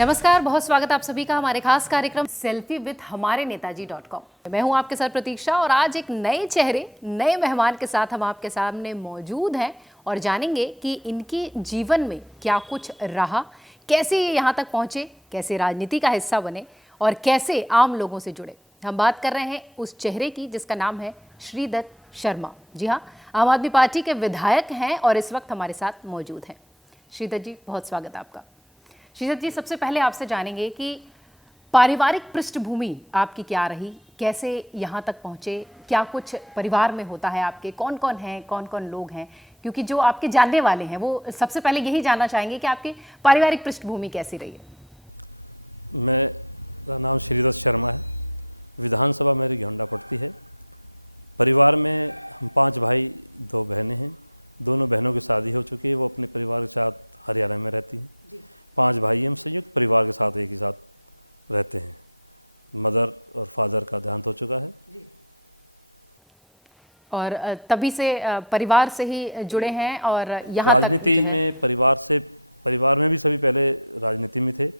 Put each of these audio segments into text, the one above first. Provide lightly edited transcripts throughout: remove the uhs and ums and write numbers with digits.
नमस्कार, बहुत स्वागत आप सभी का हमारे खास कार्यक्रम सेल्फी विद हमारे नेताजी.com। मैं हूं आपके साथ प्रतीक्षा और आज एक नए चेहरे, नए मेहमान के साथ हम आपके सामने मौजूद हैं और जानेंगे कि इनके जीवन में क्या कुछ रहा, कैसे ये यहाँ तक पहुँचे, कैसे राजनीति का हिस्सा बने और कैसे आम लोगों से जुड़े। हम बात कर रहे हैं उस चेहरे की जिसका नाम है श्रीदत्त शर्मा। जी हाँ, आम आदमी पार्टी के विधायक हैं और इस वक्त हमारे साथ मौजूद हैं। श्रीदत्त जी, बहुत स्वागत आपका। श्रीदत्त जी, सबसे पहले आपसे जानेंगे कि पारिवारिक पृष्ठभूमि आपकी क्या रही, कैसे यहाँ तक पहुँचे, क्या कुछ परिवार में होता है आपके, कौन कौन हैं, कौन कौन लोग हैं, क्योंकि जो आपके जानने वाले हैं वो सबसे पहले यही जानना चाहेंगे कि आपकी पारिवारिक पृष्ठभूमि कैसी रही है। मेरा नाम श्रीदत्त शर्मा है, विधानसभा मेरी घेंडा पड़ती है। परिवार में हम 5 भाई 2 बहनें हैं। दोनों बहनों की शादी हो चुकी है, वो अपने परिवार के साथ हरियाणा में रहती हैं। 5 भाई हम संयुक्त परिवार के साथ एक ही साथ रहते हैं। मदर और फादर का देहांत हो चुका है और तभी से परिवार से ही जुड़े हैं और यहाँ राजनीति में परिवार में भी सभी पहले राजनीति में थे।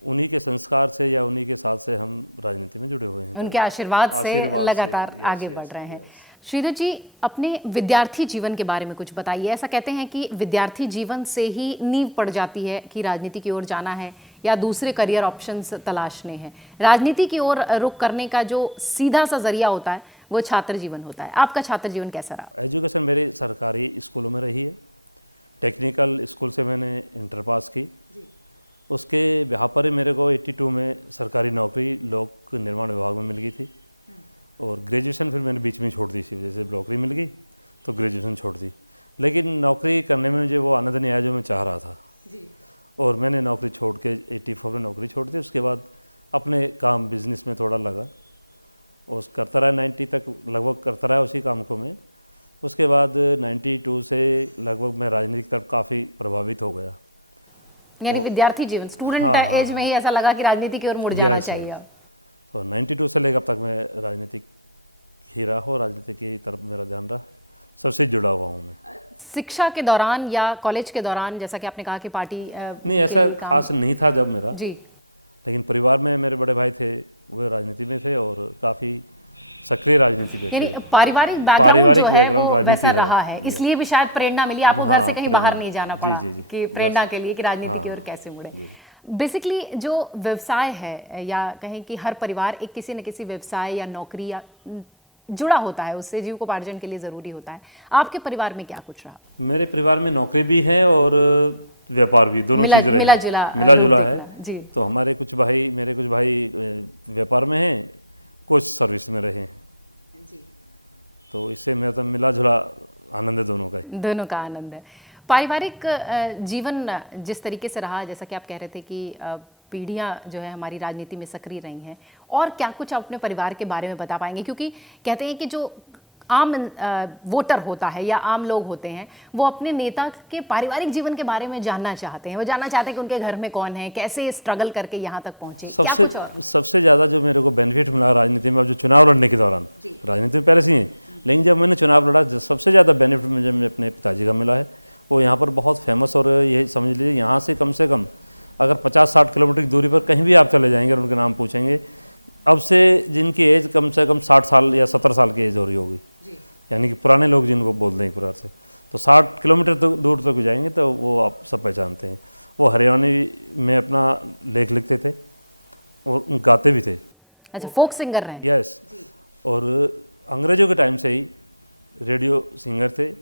उन्हीं के संस्कार से या उन्हीं के साथ से हम राजनीति में जुड़े हुए हैं। उनके आशीर्वाद से लगातार आगे बढ़ रहे हैं। श्रीदत्त जी, अपने विद्यार्थी जीवन के बारे में कुछ बताइए। ऐसा कहते हैं कि विद्यार्थी जीवन से ही नींव पड़ जाती है कि राजनीति की ओर जाना है या दूसरे करियर ऑप्शंस तलाशने हैं। राजनीति की ओर रुख करने का जो सीधा सा जरिया होता है वो छात्र जीवन होता है। आपका छात्र जीवन कैसा रहा? एजुकेशन मेरी सरकारी स्कूलों में रही है। टेक्निकल स्कूल से मैंने इंटर पास की। उसके यहाँ पर मेरे को 82 में सरकारी नौकरी लोक निर्माण विभाग में मिल गई थी और ग्रेजुएशन फिर मैंने बीच में छोड़ दी। इसी वजह से नौकरी मिल गई तो ग्रेजुएशन छोड़ दी, लेकिन नौकरी करने में मुझे वो आनंद नहीं आया जो मैं चाह रहा था और मैंने नौकरी छोड़ के 84 में नौकरी छोड़ दी। उसके बाद अपने काम बिजनेस में थोड़ा लगा और करता रहा 90 तक लगभग करता रहा उसी काम को मैं। उसके बाद 92 से लगभग मैं राजनीति की तरफ काफ़ी प्रभावित हो गया। यानी विद्यार्थी जीवन, स्टूडेंट एज में ही ऐसा लगा कि राजनीति की ओर मुड़ जाना चाहिए। तो 92 से लेकर अब तक मैं राजनीतिक ही रहा हूँ, राजनीति की तरफ मेरा ध्यान रहा, सबसे जुड़ा हुआ हूँ मैं। शिक्षा के दौरान या कॉलेज के दौरान, जैसा कि आपने कहा कि पार्टी नहीं, ऐसा खास नहीं था जब मेरा जी, लेकिन परिवार में मेरे बड़े भाई थे, वो राजनीति में थे और काफ़ी सक्रिय राजनीति में थे। पारिवारिक बैकग्राउंड वैसा रहा है, इसलिए भी शायद प्रेरणा मिली आपको। घर से कहीं बाहर नहीं जाना पड़ा कि प्रेरणा के लिए कि राजनीति की ओर कैसे मुड़े। बेसिकली जो व्यवसाय है या कहें कि हर परिवार एक किसी न किसी व्यवसाय या नौकरी या जुड़ा होता है, उससे जीविकोपार्जन के लिए ज़रूरी होता है। आपके परिवार में क्या कुछ रहा? मेरे परिवार में नौकरी भी है और व्यापार भी, दोनों चीज़ रहे, मिला जुला है जी। तो मेरे कुछ भाई व्यापार में हैं, कुछ सर्विस में रहे हैं जी। तो इससे मेरा तो मिला जुला आनंद है, दोनों का आनंद है। पारिवारिक जीवन जिस तरीके से रहा, जैसा कि आप कह रहे थे कि पीढ़ियां जो है हमारी राजनीति में सक्रिय रही हैं, और क्या कुछ आप अपने परिवार के बारे में बता पाएंगे? क्योंकि कहते हैं कि जो आम वोटर होता है या आम लोग होते हैं वो अपने नेता के पारिवारिक जीवन के बारे में जानना चाहते हैं। वो जानना चाहते हैं कि उनके घर में कौन है, कैसे स्ट्रगल करके यहाँ तक पहुँचे। सबसे ज़्यादा जो मेरे को बेनिफिट मिला राजनीति में, जो चुनाव लड़ने के दौरान, राजनीति में पहले से ही है लेकिन जब मैंने चुनाव लड़ा, सबसे ज़्यादा बेनिफिट मुझे अपने पिताजी का मिला है। वो यहाँ पर बहुत फेमस और ये समझ लीजिए यहाँ से कम अगर 50-60 किलोमीटर की दूरी पर कहीं भी आप चले जाएंगे और उनके नाम पूछेंगे, अब से जिनकी एज कम से कम 60 साल या 70 साल की एज हो रही होगी, यानी कि पुराने लोग जिनको बोलते हैं परिवार से, तो 60 किलोमीटर दूर तक जाएंगे तो वो आप सब पहचानते हैं। वो हरियाणवी में अपना लेख लिखते थे और गाते भी थे। अच्छा, फोक सिंगर रहे? यस। और अंग्रेजों के टाइम से ही रेडियो सिंगर थे।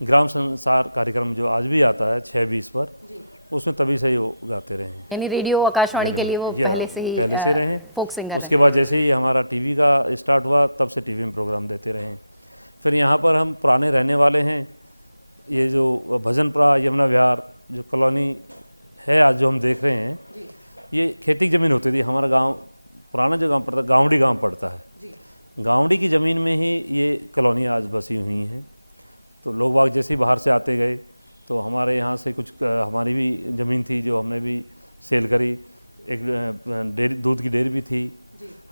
ग्राम संसार कार्यक्रम जो आज भी आता है 6:20 पर, उसमें तभी से ही वो गाते रहे हैं। यानी रेडियो आकाशवाणी के लिए वो पहले से रहे हैं फोक सिंगर। उसके बाद जैसे ही हमारा टीवी का स्टार्ट हुआ तब से टीवी में प्रोग्राम देते रहे हैं। फिर यहाँ पर हम पुराने रहने वाले हैं। ये जो भजनपुरा यमुना विहार जो कॉलोनी है आज जो हम देख रहे हैं, ये खेती की ज़मीन होती थी। हमारा गांव, पुराना जो गांव पड़ता, गाँवड़ी गांव पड़ता है, गाँवड़ी की ज़मीन में ही ये कॉलोनी आज बसी हुई हैं। तो लोग बाग जैसे ही बाहर से आते गए तो हमारे यहाँ से कुछ हमारी भी ज़मीन थी जो हमने भी सेल करी। एक डेयरी, दूध की डेयरी भी थी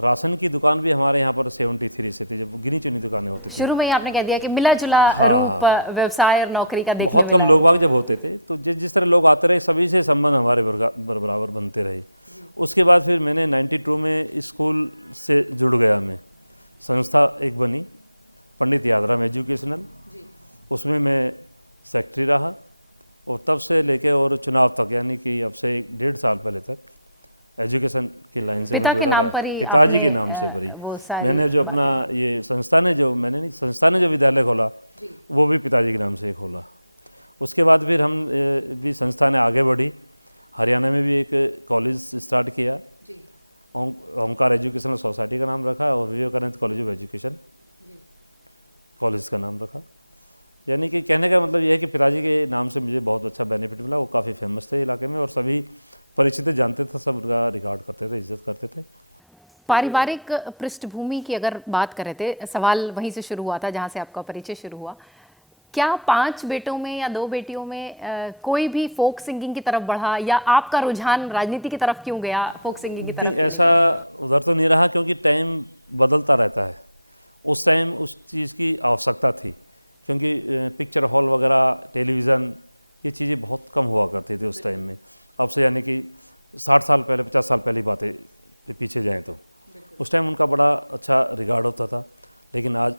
राशन की दुकान भी हमारे यहाँ पर 73 से थी, जब गिनी चुनी दुकानें होती थी। शुरू में ही आपने कह दिया कि मिला जुला रूप व्यवसाय और नौकरी का देखने बहुत कम लोग बाग जब होते थे, तो जिस तरह लोग आते रहे सभी से संबंध हमारे बराबर बनते रहे। उसके बाद फिर मैंने 92 में स्कूल से जुड़ गया, मैं संस्था एक बनी पंडित यादराम एजुकेशनल, उसमें मैं सेक्रेटरी रहा, और तब से लेके और चुनाव तक, यानी कि अब से 1.5 साल पहले तक एजुकेशन की लाइन से मैं जुड़ा रहा। पिताजी के नाम से भरी मैंने जो अपना ये संस्था ने जो मैंने नहीं संस्था ने जो विद्यालय खोला वो भी पिताजी के नाम से खोला। उसके बाद फिर हम भी संस्था ने आगे बढ़ी, हरियाणा में भी एक कॉलेज स्टार्ट किया, ओंकार एजुकेशनल सोसाइटी का नाम रखा, और Vivekananda college of education college का नाम रखा। यानी कि कहने का मतलब यह है कि पिताजी के नाम से मुझे बहुत अच्छा बेनिफिट मिला। वो काफ़ी फेमस थे इलाके में और सभी परिचित जानते थे, सब उनका रिकॉर्ड करते थे, इज्जत करते थे। पारिवारिक पृष्ठभूमि की अगर बात कर रहे थे, सवाल वहीं से शुरू हुआ था जहाँ से आपका परिचय शुरू हुआ। क्या 5 बेटों में या 2 बेटियों में कोई भी फोक सिंगिंग की तरफ बढ़ा, या आपका रुझान राजनीति की तरफ क्यों गया, फोक सिंगिंग की तरफ? ऐसा उधर तो नहीं रहा, क्योंकि टाइम बदलता रहता है। उस टाइम उस चीज़ की आवश्यकता थी, क्योंकि पिक्चर हॉल वगैरह, टेलीविज़न, ये चीज़ें बहुत कम हुआ करती थी उस टाइम में। अब से यानी कि 60 साल पहले, 50 साल पहले बातें पीछे जाएं तो उस टाइम उनका बड़ा अच्छा रिगार्ड होता था। लेकिन आज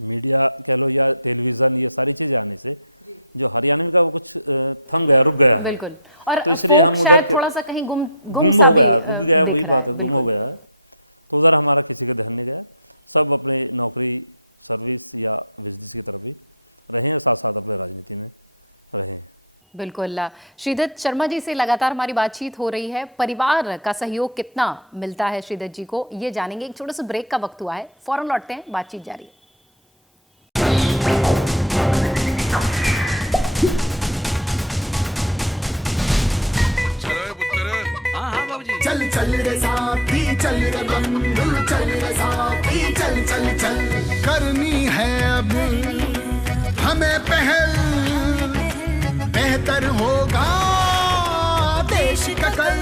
मीडिया कह लो या टेलीविज़न, ये सारी चीज़ें आने से जो हरियाणवी का वो कुछ थम गया, रुक गया है। बिल्कुल। और तो इसलिए हम उधर थोड़ा सा कहीं गुम हो गया, रुक गया, वही बात है, गुम हो गया है। तो उधर हमारा किसी का ध्यान नहीं गया, सब अपने नौकरी, सर्विस या बिजनेस की तरफ ही रहे और साथ साथ अपने राजनीति में रहे। बिल्कुल। श्रीदत्त शर्मा जी से लगातार हमारी बातचीत हो रही है। परिवार का सहयोग कितना मिलता है श्रीदत्त जी को, ये जानेंगे। एक छोटे से ब्रेक का वक्त हुआ है, फौरन लौटते हैं, बातचीत जारी है। चल चल रे साथी, चल रे बंधु, चल रे साथी, चल चल चल। करनी है अब हमें पहल, बेहतर होगा देश का कल।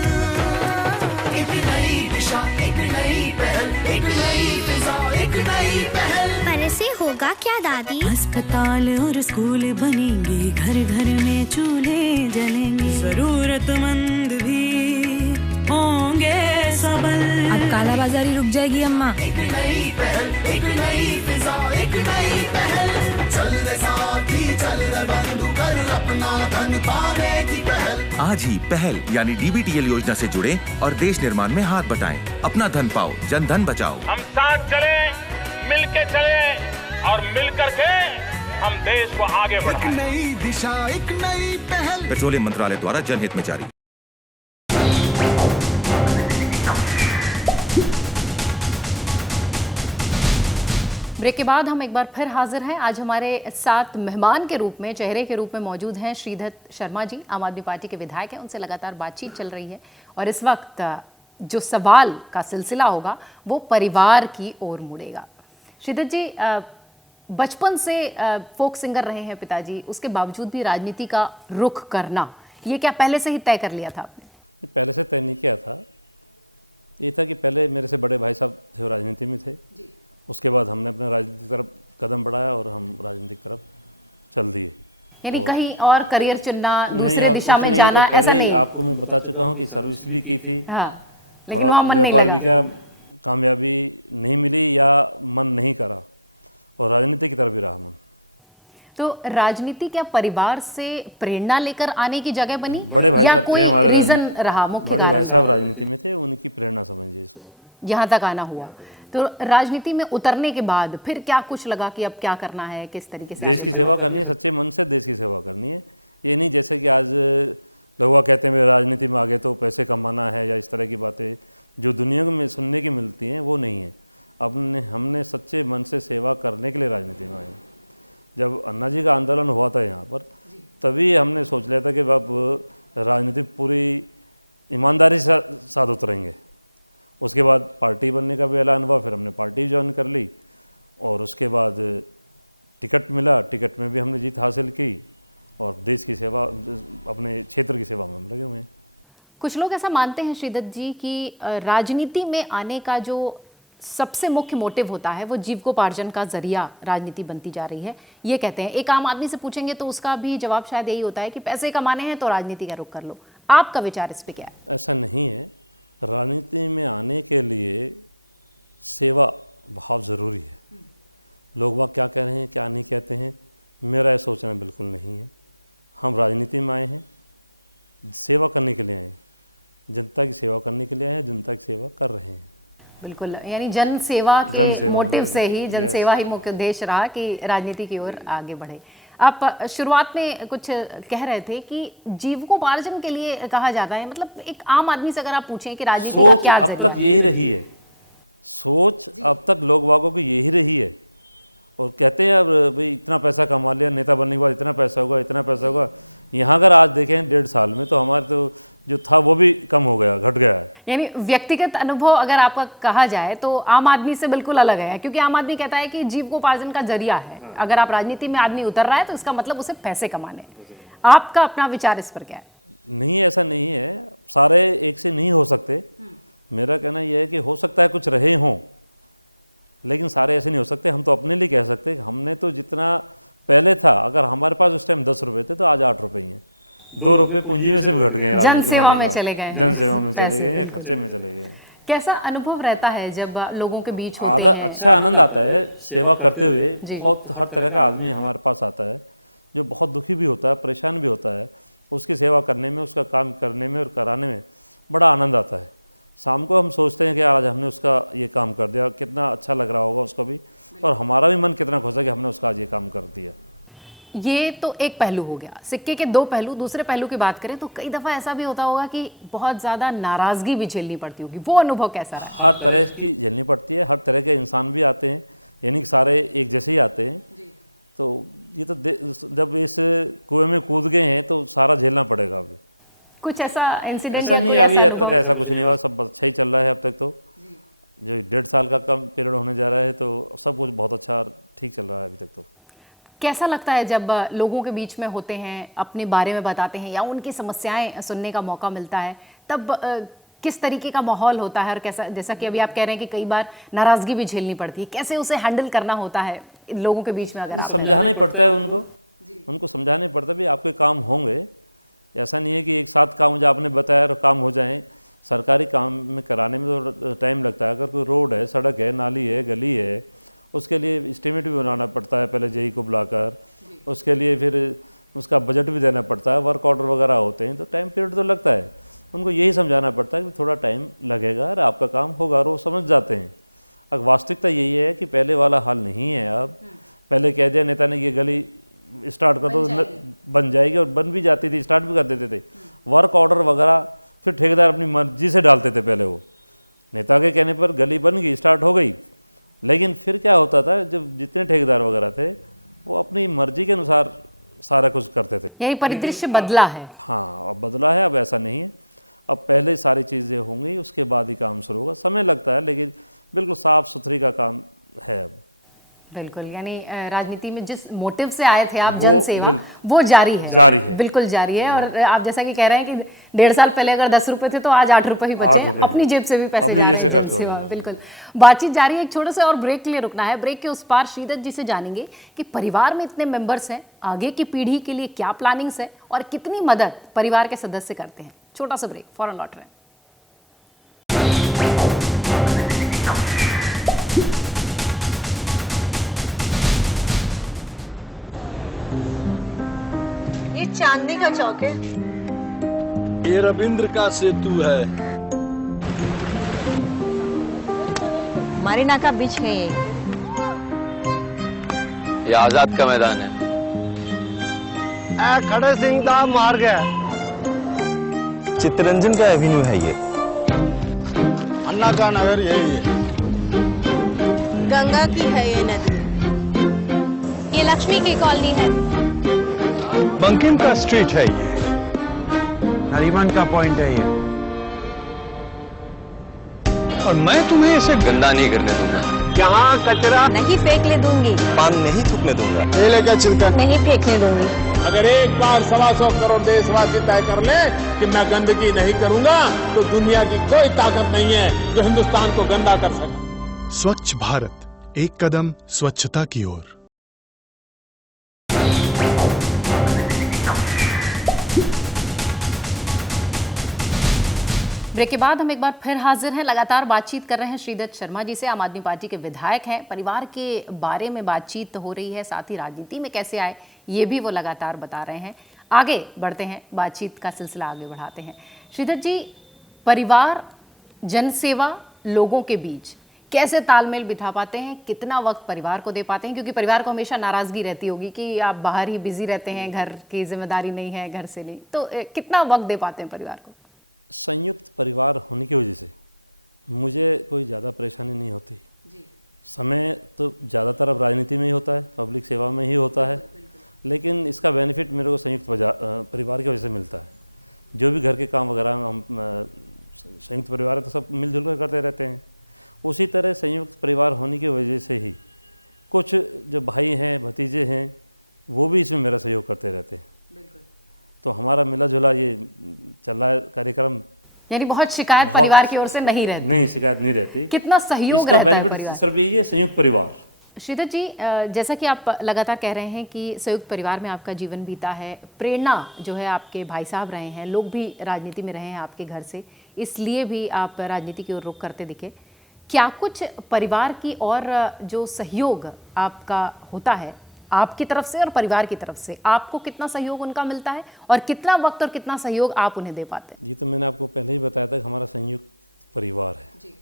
एक नई दिशा, एक नई पहल, एक नई फिजा, एक नई पहल। पर ऐसे होगा क्या दादी? अस्पताल और स्कूल बनेंगे, घर घर में चूल्हे जलेंगे, जरूरतमंद भी होंगे सबल। अब काला बाजारी रुक जाएगी अम्मा। एक नई पहल, एक नई फिजा, एक नई पहल। चल रे साथी, चल रे बंधु, कर अपना धन पाने की पहल। आज ही पहल यानी DBTL योजना से जुड़े और देश निर्माण में हाथ बटाएं। अपना धन पाओ, जन धन बचाओ। हम साथ चले, मिलके चले और मिलकर के हम देश को आगे बढ़ाएं। एक नई दिशा, एक नई पहल। पेट्रोलियम मंत्रालय द्वारा जनहित में जारी। ब्रेक के बाद हम एक बार फिर हाजिर हैं। आज हमारे साथ मेहमान के रूप में, चेहरे के रूप में मौजूद हैं श्रीदत्त शर्मा जी, आम आदमी पार्टी के विधायक हैं। उनसे लगातार बातचीत चल रही है और इस वक्त जो सवाल का सिलसिला होगा वो परिवार की ओर मुड़ेगा। श्रीदत्त जी, बचपन से फोक सिंगर रहे हैं पिताजी, उसके बावजूद भी राजनीति का रुख करना, ये क्या पहले से ही तय कर लिया था आपने? पहले से तय नहीं किया था, ये था कि पहले मेरे से बड़े भाई साहब थे, राजनीति में थे। उसके बाद हमने अपने राजनीति की तरफ कदम बढ़ाया और हम राजनीति की तरफ चल दिए। यानी कहीं और करियर चुनना, दूसरे दिशा में जाना, ऐसा नहीं? आपको मैं बता चुका हूँ कि सर्विस भी की थी, हाँ, लेकिन थोड़ा वहाँ मन नहीं व्यापार लगा। भी क्या, कामयाबी नहीं मिली या मन नहीं करा, और राजनीति की तरफ भी रहा मन। तो राजनीति क्या परिवार से प्रेरणा लेकर आने की जगह बनी, बड़े भाई या साहब कोई थे हमारे, रीजन रहा मुख्य बड़े कारण भाई रहा? साहब राजनीति में थे, उनकी प्रेरणा समझिए इसको, यहाँ तक आना हुआ। तो राजनीति में उतरने के बाद फिर क्या कुछ लगा कि अब क्या करना है, किस तरीके से देश की सेवा करनी है, सच्चे मन से देश की सेवा करनी है। ये नहीं जैसे कि आज लोग कहते हैं राजनीति में आगे तो पैसे कमाना है, या इस तरह की बातें जो दुनिया में सुनने की मिलती हैं, वो नहीं है। हमने सच्चे मन से सेवा करने के लिए राजनीति में आए। जब अन्ना जी का आंदोलन हुआ था यहाँ पर, तभी हमने सोच लिया था कि अब राजनीति पूरी ईमानदारी से साथ उतरेंगे। उसके बाद पार्टी बनने का भी ऐलान हुआ, फिर हमने पार्टी ज्वाइन कर ली, और उसके बाद टिकट मिला, टिकट में भी हमने जीत हासिल की, और देश की सेवा, अपने क्षेत्र की सेवा में हम लगे हुए हैं। कुछ लोग ऐसा मानते हैं श्रीदत्त जी कि राजनीति में आने का जो सबसे मुख्य मोटिव होता है वो जीविकोपार्जन का जरिया राजनीति बनती जा रही है, ये कहते हैं। एक आम आदमी से पूछेंगे तो उसका भी जवाब शायद यही होता है कि पैसे कमाने हैं तो राजनीति का रुख कर लो। आपका विचार इस पे क्या है? ऐसा नहीं है, राजनीति में आने के लिए सेवा बहुत ज़रूरी है। लोग वह क्या कह रहे हैं क्या नहीं कहते हैं, मेरा ये सोचना बिल्कुल नहीं है। हम राजनीति में आए हैं, सेवा करने के लिए आए हैं, जनता की सेवा करने के लिए आए हैं, जनता की सेवा कर रहे हैं। बिल्कुल, यानी जन सेवा के मोटिव से ही, जन सेवा ही मुख्य उद्देश्य रहा कि राजनीति की ओर आगे बढ़े। आप शुरुआत में कुछ कह रहे थे कि जीविकोपार्जन के लिए कहा जाता है, मतलब एक आम आदमी से अगर आप पूछें कि राजनीति का क्या सोच अब तक यही रही है, सोच अब तक लोग वागों की यही रही है। और कहते हैं अब भाई इतना पैसा कमा लिया, नेता बनने के बाद इतना पैसा होगा, इतना पैसा होगा। यहाँ अगर आज देखें 1.5 साल में तो हमारे तो जो था वो भी कम हो गया, घट गया है। यानी व्यक्तिगत अनुभव अगर आपका कहा जाए तो आम आदमी से बिल्कुल अलग है, क्योंकि आम आदमी कहता है कि जीविकोपार्जन का जरिया है। अगर आप राजनीति में आदमी उतर रहा है तो इसका मतलब उसे पैसे कमाने। आपका अपना विचार इस पर क्या है? नहीं, ऐसा नहीं है, सारे एक से नहीं हो सकते। मेरा कहना यह है कि हो सकता है कुछ रहे हों, लेकिन सारे ऐसे नहीं हो सकते। हम तो अपने लिए कह सकते हैं कि हमने तो जितना पहले था, अगर हमारे पास उस टाइम 10 रुपये थे तो आज 8 रुपये ही हैं। 2 रुपये पूंजी में से भी घट गए, जनसेवा में चले गए, जनसेवा में चले गए या खर्चे में चले गए। कैसा अनुभव रहता है जब लोगों के बीच होते हैं? अच्छा आनंद आता है सेवा करते हुए। बहुत हर तरह का आदमी हमारे पास आता है जो बहुत दुखी भी होता है, परेशान भी होता है। उसकी सेवा करने में, उसका काम करने में और कराने में बड़ा आनंद आता है। शाम को हम सोचते हैं कि आज हमने उसका ये काम कर दिया, कितना अच्छा लग रहा होगा उसको भी, और हमारा भी मन कितना खुश है कि हमने उसका आज ये काम कर दिया। ये तो एक पहलू हो गया, सिक्के के 2 पहलू। दूसरे पहलू की बात करें तो कई दफ़ा ऐसा भी होता होगा कि बहुत ज़्यादा नाराज़गी भी झेलनी पड़ती होगी, वो अनुभव कैसा है? हर तरह की झेलनी पड़ती है, हर तरह के इंसान भी आते हैं, यानी कि सारे एक जैसे ही आते हैं। तो ये तो जब इस कुएं में कूद गए हैं तो सारा झेलना पड़ेगा। अभी कुछ ऐसा इंसिडेंट? ऐसा नहीं, अभी अब तक ऐसा कुछ नहीं हुआ, सब अच्छा ही चल रहा है अब तक। तो जो 1.5 साल का कम पीरियड होने जा रहा है तो सब कुछ बहुत अच्छा ठीक चल रहा है अभी तक। तो कैसा लगता है जब लोगों के बीच में होते हैं, अपने बारे में बताते हैं या उनकी समस्याएं सुनने का मौका मिलता है, तब किस तरीके का माहौल होता है? और कैसा, जैसा कि अभी आप कह रहे हैं कि कई बार नाराज़गी भी झेलनी पड़ती है, कैसे उसे हैंडल करना होता है लोगों के बीच में? अगर समझाना ही पड़ता है उनको समझाना ही पड़ता है भी आपके काम होंगे। ऐसा नहीं है कि एक साथ काम जो आपने बताया और काम हो जाए। सरकारी काम में कराने में तो टाइम लगता है। अगर कोई रोड है, सड़क है, नाली है, गली है, उसके लिए एस्टीमेट भी बनाना पड़ता है पहले जेई को बुलाकर, उसके लिए फिर उसका बजट भी देना पड़ता है, वर्क ऑर्डर वगैरह होते हैं, तो टाइम पीरियड तो लगता है। उनको यही समझाना पड़ता है कि थोड़ा टाइम लगेगा और आपका काम होगा, और वो समझ जाते हैं। अब वास्तविकता यही है कि पहले वाला हाल नहीं है। अब पहले कह दिया नेता ने ये गली स्टार्ट कर दो, बन जाएगी, और बन भी जाती थी, स्टार्ट भी कर देते थे। वर्क ऑर्डर वगैरह फिर ठेकेदार अपनी मर्जी से डालते थे। पहले वो नेता के कहने पर गली बन गई, स्टार्ट हो गई, लेकिन फिर क्या होता था, जब जितने ठेकेदार वगैरह थे वो अपनी मर्जी के अनुसार सारा कुछ करते थे। यही परिदृश्य बदला है। हाँ, अब बदला है, अब ऐसा नहीं है। अब पहले सारी चीज़ें होंगी, उसके बाद ही काम शुरू होगा। समय लगता है, लेकिन बिल्कुल साफ सुथरी का काम है अब। बिल्कुल, यानी राजनीति में जिस मोटिव से आए थे आप, जन सेवा, वो जारी है, बिल्कुल जारी है। और आप जैसा कि कह रहे हैं कि 1.5 साल पहले अगर 10 रुपए थे तो आज 8 रुपए ही बचे, अपनी जेब से भी पैसे जा रहे हैं जन सेवा। बिल्कुल, बातचीत जारी है। एक छोटे से और ब्रेक के लिए रुकना है। ब्रेक के उस पार श्रीदत्त जी से जानेंगे कि परिवार में इतने मेंबर्स हैं, आगे की पीढ़ी के लिए क्या प्लानिंग्स है और कितनी मदद परिवार के सदस्य करते हैं। छोटा सा ब्रेक, फौरन लौट रहे हैं। ये चांदनी का चौक है। ये रविंद्र का सेतु है। मारीना का बीच है ये आजाद का मैदान है। खड़े सिंह दा मार्ग है। चित्तरंजन का एवेन्यू है ये। अन्ना का नगर यही है। गंगा की है ये नदी। ये लक्ष्मी की कॉलोनी है। बंकिम का स्ट्रीट है ये। नरीमन का पॉइंट है ये। और मैं तुम्हें इसे गंदा नहीं करने दूंगा। यहाँ कचरा नहीं फेंकने दूंगी। पान नहीं थूकने दूंगा। केले का छिलका नहीं फेंकने दूंगी। अगर एक बार 125 करोड़ देशवासी तय कर ले कि मैं गंदगी नहीं करूंगा, तो दुनिया की कोई ताकत नहीं है जो हिंदुस्तान को गंदा कर सके। स्वच्छ भारत, एक कदम स्वच्छता की ओर। ब्रेक के बाद हम एक बार फिर हाजिर हैं। लगातार बातचीत कर रहे हैं श्रीदत्त शर्मा जी से, आम आदमी पार्टी के विधायक हैं। परिवार के बारे में बातचीत हो रही है, साथ ही राजनीति में कैसे आए ये भी वो लगातार बता रहे हैं। आगे बढ़ते हैं, बातचीत का सिलसिला आगे बढ़ाते हैं। श्रीदत्त जी, परिवार, जनसेवा, लोगों के बीच कैसे तालमेल बिठा पाते हैं? कितना वक्त परिवार को दे पाते हैं? क्योंकि परिवार को हमेशा नाराजगी रहती होगी कि आप बाहर ही बिजी रहते हैं, घर की जिम्मेदारी नहीं है, घर से नहीं, तो कितना वक्त दे पाते हैं परिवार को? संयुक्त परिवार होने की वजह से मुझे कोई ज़्यादा परेशानी नहीं होती जी। समय तो ज़्यादातर अब राजनीति में ही होता है, पब्लिक सेवा में ही होता है, लेकिन इसका बेनिफिट मेरे को संयुक्त परिवार की वजह से मिलता है। जो भी घर के काम वगैरह में हम संयुक्त परिवार है तो सब मिलजुल कर करते रहते हैं। उसी तरह संयुक्त परिवार होने की वजह से ही कुछ जो भाई हैं, भतीजे हैं, वो भी इसमें मेरा सहयोग करते रहते हैं। तो हमारा मिला जुला ये चल रहा है कार्यक्रम। यानी बहुत शिकायत परिवार की ओर से नहीं रहती? नहीं, शिकायत नहीं रहती। कितना सहयोग इसका रहता है बेनिफिट परिवार? सिर्फ ये संयुक्त परिवार। श्रीदत्त जी, जैसा कि आप लगातार कह रहे हैं कि संयुक्त परिवार में आपका जीवन बीता है, प्रेरणा जो है आपके भाई साहब रहे हैं, लोग भी राजनीति में रहे हैं आपके घर से, इसलिए भी आप राजनीति की ओर रुख करते दिखे। क्या कुछ परिवार की और जो सहयोग आपका होता है आपकी तरफ से और परिवार की तरफ से, आपको कितना सहयोग उनका मिलता है और कितना वक्त और कितना सहयोग आप उन्हें दे पाते हैं? ये तो मैंने आपको पहले ही बताया था कि हमारा संयुक्त परिवार है जी।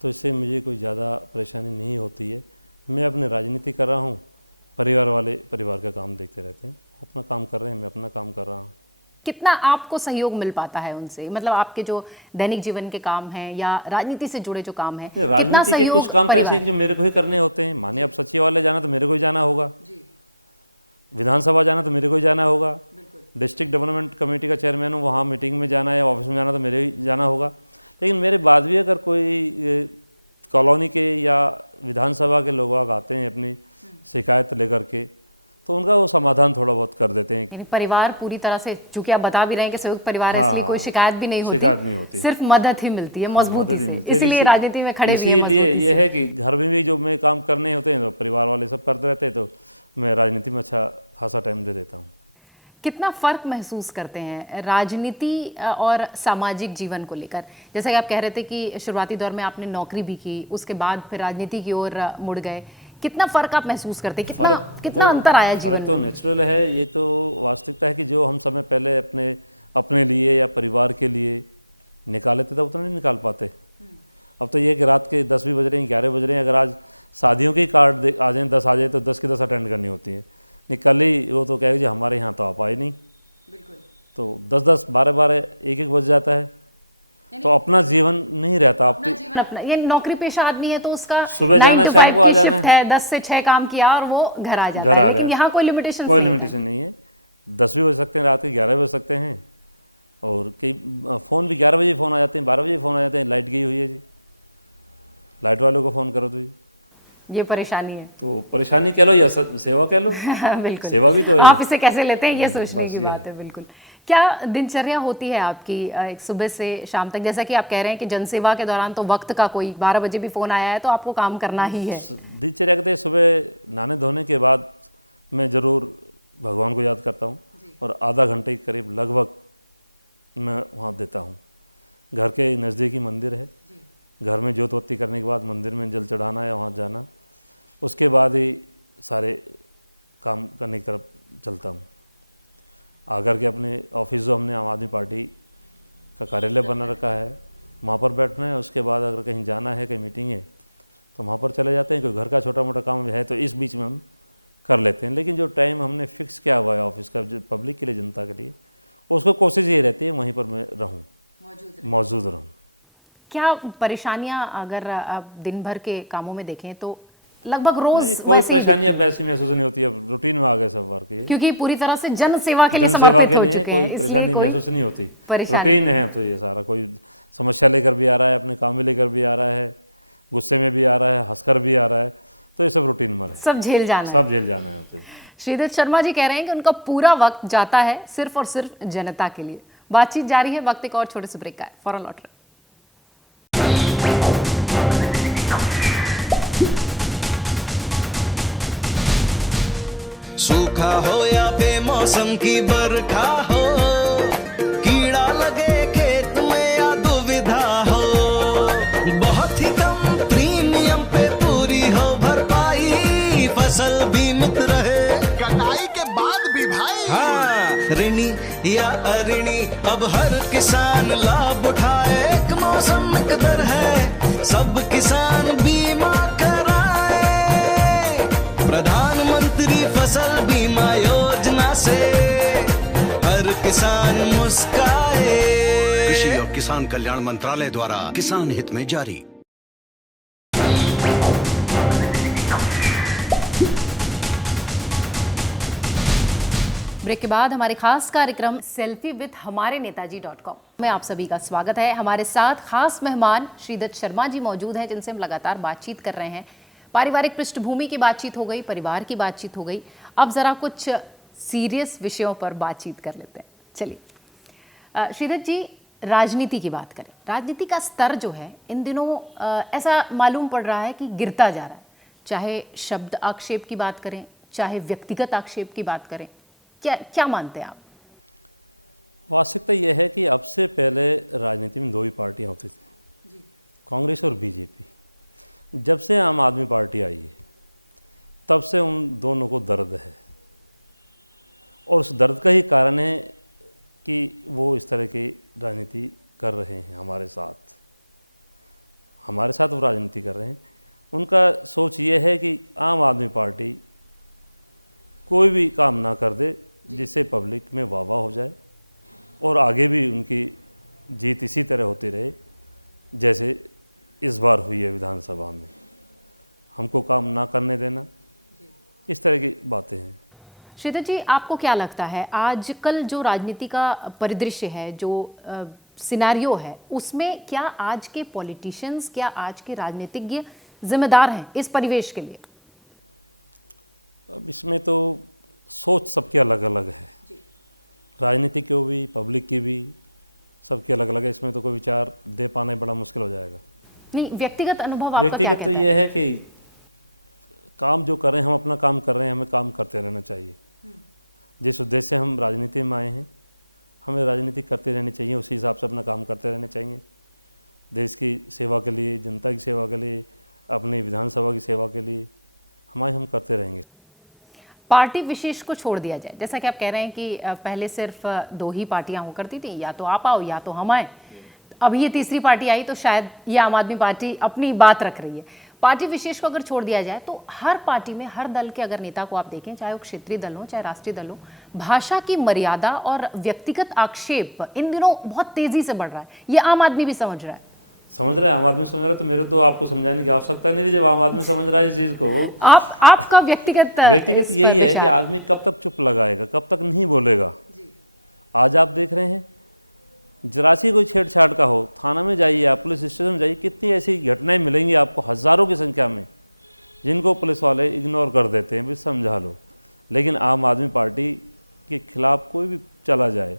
तो इससे मुझे कोई ज़्यादा परेशानी नहीं होती है। मैं अपनी राजनीति कर रहा हूँ, परिवार वाले परिवार का काम देखते रहते हैं, वो अपना काम कर रहे हैं, मैं अपना काम कर रहा हूँ। कितना आपको सहयोग मिल पाता है उनसे? मतलब आपके जो दैनिक जीवन के काम हैं या राजनीति से जुड़े जो काम हैं, राजनीति के कुछ काम तो ऐसे हैं जो मेरे को ही करने होते हैं। माने अब सचिवालय जाना तो मेरे को ही जाना होगा, विधानसभा जाना तो मेरे को ही जाना होगा, डिस्ट्रिक्ट डेवलपमेंट कमेटी का चेयरमैन हूँ, वहाँ मीटिंग में जाना है, ऑफिस में जाना तो मेरे ही जाना होगा। लेकिन मेरे बाद भी अगर कोई कॉलोनी के या विधानसभा के लोग आते हैं अपनी शिकायत लेकर के, तो उनका वो समाधान थोड़ा बहुत कर देते हैं। यानी परिवार पूरी तरह से, चूंकि आप बता भी रहे हैं कि संयुक्त परिवार है, इसलिए कोई शिकायत भी नहीं होती, शिकायत नहीं होती, सिर्फ मदद ही मिलती है, मजबूती से। इसलिए राजनीति में खड़े भी हैं। इसीलिए ये है कि घर में भी जो मैं काम करने होते हैं तो परिवार वाले सब करते रहते हैं, तो मैं राजनीति में अच्छा खासा टाइम दे देता हूँ। कितना फर्क महसूस करते हैं राजनीति और सामाजिक जीवन को लेकर? जैसा कि आप कह रहे थे कि शुरुआती दौर में आपने नौकरी भी की, उसके बाद फिर राजनीति की ओर मुड़ गए, कितना फर्क आप महसूस करते हैं? कितना अंतर आया जीवन में? फर्क तो नेचुरल है, ये तो वास्तविकता है कि जो हम समय पहले अपने लिए या परिवार के लिए निकाले थे, तो उतना नहीं निकाल पाते। अब तो ये कि रात के 10 भी बज रहे हैं, 11 बज रहे हैं, अगर आज शादियों की कार्ड आ जाए, 10 आ जाए, तो 10 की 10 अटेंड करनी होती है। कल ही वो तो कहेगा जी हमारे यहाँ तो आप आए नहीं, तो 10-10, 12-12, 1-1 बज जाता है, तो अपना जीवन नहीं रहता। अपना ये नौकरी पेशा आदमी है तो उसका सुबह जाना, शाम को आ जाना है, 10 से 6 काम किया और वो घर आ जाता है। लेकिन यहाँ कोई लिमिटेशन नहीं है। 10 भी बज सकते हैं, रात के 11 बज सकते हैं, और कई फ़ोन भी 11 बजे फ़ोन आ जाते हैं, 12 बजे फ़ोन आ जाते हैं, लाइट गई हुई है जी, लाइट वालों को फ़ोन करो तो जी, ये परेशानी है। तो परेशानी कह लो या सेवा कह लो। बिल्कुल, सेवा भी तो है। आप इसे कैसे लेते हैं ये सोचने की बात है। बिल्कुल। क्या दिनचर्या होती है आपकी सुबह से शाम तक? जैसा कि आप कह रहे हैं कि जनसेवा के दौरान तो वक्त का कोई 12 बजे भी फ़ोन आया है तो आपको काम करना ही है। दिनचर्या कहते हैं सुबह नहाने धोने के बाद मैं ज़रूर भगवान को याद करता हूँ, और आधा घंटे के करीब लगभग मैं वहाँ देता हूँ। घर के नज़दीकी मंदिर है, घर में जोत बत्ती करने के बाद मंदिर में जल चढ़ाना है, वहाँ जाना, उसके बाद ही सारे काम करने की तरफ चलता हूँ। आकर के अपने ऑफिस, जो हमने आम आदमी पार्टी का कार्यालय बना रखा है, वहाँ पर बैठना है। उसके बाद अगर कहीं जाना है, कहीं मीटिंग है, तो वहाँ पर चले जाते हैं। कोई घर का छोटा मोटा काम है तो इस बीच में हम कर लेते हैं। लेकिन जो टाइम हमने फिक्स किया हुआ है ऑफिस का, जो पब्लिक के लिए, जनता के लिए, उसको कोशिश ये रहती है वहीं पर मैं रहूँ, मौजूद रहूँ। क्या परेशानियाँ अगर आप दिन भर के कामों में देखें तो लगभग रोज कोई परेशानी अब ऐसी महसूस नहीं होती, अब रूटीन में आ गए सब वर्क, क्योंकि पूरी तरह से जन सेवा के लिए समर्पित हो चुके हैं। कोई परेशानी महसूस नहीं होती, रूटीन है अब तो ये सारा। कोई समस्या लेकर भी आ रहा है, अपने काम में लेकर भी आ रहा है, गुस्से में भी आ रहा है, हंसकर भी आ रहा है, तो ये सब रूटीन में है, सब झेल जाना है। सब झेल जाना है अब तो। श्रीदत्त शर्मा जी कह रहे हैं कि उनका पूरा वक्त जाता है सिर्फ और सिर्फ जनता के लिए। बातचीत जारी है, वक्त एक और छोटे से ब्रेक का है, फौरन लौट रहे। सूखा हो या बेमौसम की बरखा हो, कीड़ा लगे खेत में या दुविधा हो, बहुत ही कम प्रीमियम पे पूरी हो भरपाई, फसल बीमित रहे कटाई के बाद भी भाई। हाँ, ऋणी या अऋणी अब हर किसान लाभ उठाए, एक मौसम एक दर है, सब किसान बीमा कराए, प्रधानमंत्री फसल बीमा योजना से हर किसान मुस्काए। कृषि और किसान कल्याण मंत्रालय द्वारा किसान हित में जारी। ब्रेक के बाद हमारे खास कार्यक्रम सेल्फी विद हमारे नेताजी.com में आप सभी का स्वागत है। हमारे साथ खास मेहमान श्रीदत्त शर्मा जी मौजूद हैं, जिनसे हम लगातार बातचीत कर रहे हैं। पारिवारिक पृष्ठभूमि की बातचीत हो गई, परिवार की बातचीत हो गई, अब जरा कुछ सीरियस विषयों पर बातचीत कर लेते हैं। चलिए श्रीदत्त जी, राजनीति की बात करें। राजनीति का स्तर जो है इन दिनों ऐसा मालूम पड़ रहा है कि गिरता जा रहा है, चाहे शब्द आक्षेप की बात करें, चाहे व्यक्तिगत आक्षेप की बात करें। क्या मानते हैं आप? वास्तविकता यह है कि अब से पहले राजनीति में दो ही पार्टियां होती थी, कांग्रेस और बीजेपी। जब से आम आदमी पार्टी आई है तब से उन दोनों को दर्द है, और उस दर्द का ही कारण है कि वो इस तरह की राजनीति कर रहे हैं हमारे साथ वो राजनीति कर रहे हैं। उनका सोच ये है कि आम आदमी पार्टी कोई भी काम ना कर दे जिससे पब्लिक में वाह हो जाए, और आगे भी उनकी जीत इसी तरह होती रहे जैसे इस बार हुई है विधानसभा में। हमको काम ना करने देना, इस तरह की बातें हैं। श्रीदत्त जी, आपको क्या लगता है आजकल जो राजनीति का परिदृश्य है, जो सिनेरियो है, उसमें क्या आज के पॉलिटिशियंस, क्या आज के राजनीतिज्ञ जिम्मेदार हैं इस परिवेश के लिए? अब इसमें तो सोच सबकी अलग अलग है, राजनीति की भी, पब्लिक की भी, सबकी अलग अलग है। इसमें तो कोई विचार दे पाना बड़ा मुश्किल हो जाएगा। नहीं, व्यक्तिगत अनुभव आपका क्या कहता है? व्यक्तिगत तो ये है कि काम जो कर रहे हैं, हम अपना काम कर रहे हैं, हमें काम करते रहना चाहिए। जिस उद्देश्य से हम राजनीति में आए हैं, हमें राजनीति करते रहनी चाहिए, उसी हिसाब से अपना काम करते रहने चाहिए। देश की सेवा के लिए, जनता की सेवा के लिए, अपनी विधानसभा की सेवा के लिए हम करते रहेंगे। पार्टी विशेष को छोड़ दिया जाए, जैसा कि आप कह रहे हैं कि पहले सिर्फ दो ही पार्टियां हुआ करती थी, या तो आप आओ या तो हम आए। अब ये तीसरी पार्टी आई तो शायद ये आम आदमी पार्टी अपनी बात रख रही है। पार्टी विशेष को अगर छोड़ दिया जाए तो हर पार्टी में, हर दल के अगर नेता को आप देखें, चाहे वो क्षेत्रीय दल हो चाहे राष्ट्रीय दल हो, भाषा की मर्यादा और व्यक्तिगत आक्षेप इन दिनों बहुत तेजी से बढ़ रहा है। ये आम आदमी भी समझ रहा है। आम आदमी समझ रहा है, तो मेरे तो आपको समझाने की आवश्यकता नहीं थी। जब आम आदमी समझ रहा है इस चीज़ को, आपका व्यक्तिगत यही है कि आदमी कब तक चुप लगाएगा, कब तक नहीं बोलेगा। आज आप देख रहे हैं, जरा सी कोई छेड़छाड़ का हो, थाना में जाइए, आप पुलिस स्टेशन जाइए, कितनी ऐसी घटनाएं मिलेंगी आपको, हज़ारों की संख्या में, जिनको पुलिस वाले इग्नोर कर देते हैं, भी समझा लो। लेकिन आम आदमी पार्टी के खिलाफ कोई भी चला जाए,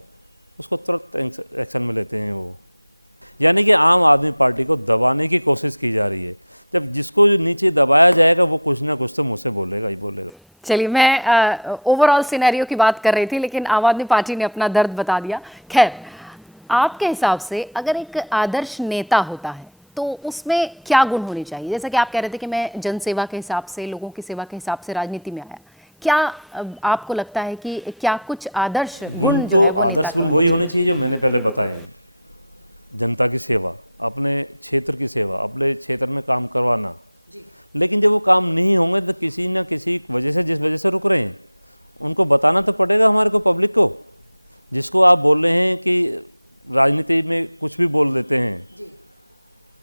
उसको तुरंत एक्शन में लेते हैं वो। यानी कि आम आदमी पार्टी को दबाने की कोशिश की जा रही है। जब जिसको नीचे दबाया जाएगा वो कुछ ना कुछ तो मुझसे बोलेगा ही बोलेगा। चलिए, मैं ओवरऑल सिनेरियो की बात कर रही थी, लेकिन आम आदमी पार्टी ने अपना दर्द बता दिया। खैर, आपके हिसाब से अगर एक आदर्श नेता होता है तो उसमें क्या गुण होने चाहिए? जैसा कि आप कह रहे थे कि मैं जनसेवा के हिसाब से, लोगों की सेवा के हिसाब से राजनीति में आया, क्या आपको लगता है कि क्या कुछ आदर्श गुण? तो आदर्श गुण वही होने चाहिए जो मैंने पहले बताए हैं। जनता की सेवा, अपने क्षेत्र की सेवा, अपने क्षेत्र में काम करवाना। लेकिन जब वो काम नहीं होंगे तो किसी न किसी वजह से, जिस वजह से रुक रहे हैं, उनको बताना तो पड़ेगा हमारे को, पब्लिक को। जिसको आप बोल रहे हैं कि राजनीति में कुछ भी बोल देते हैं,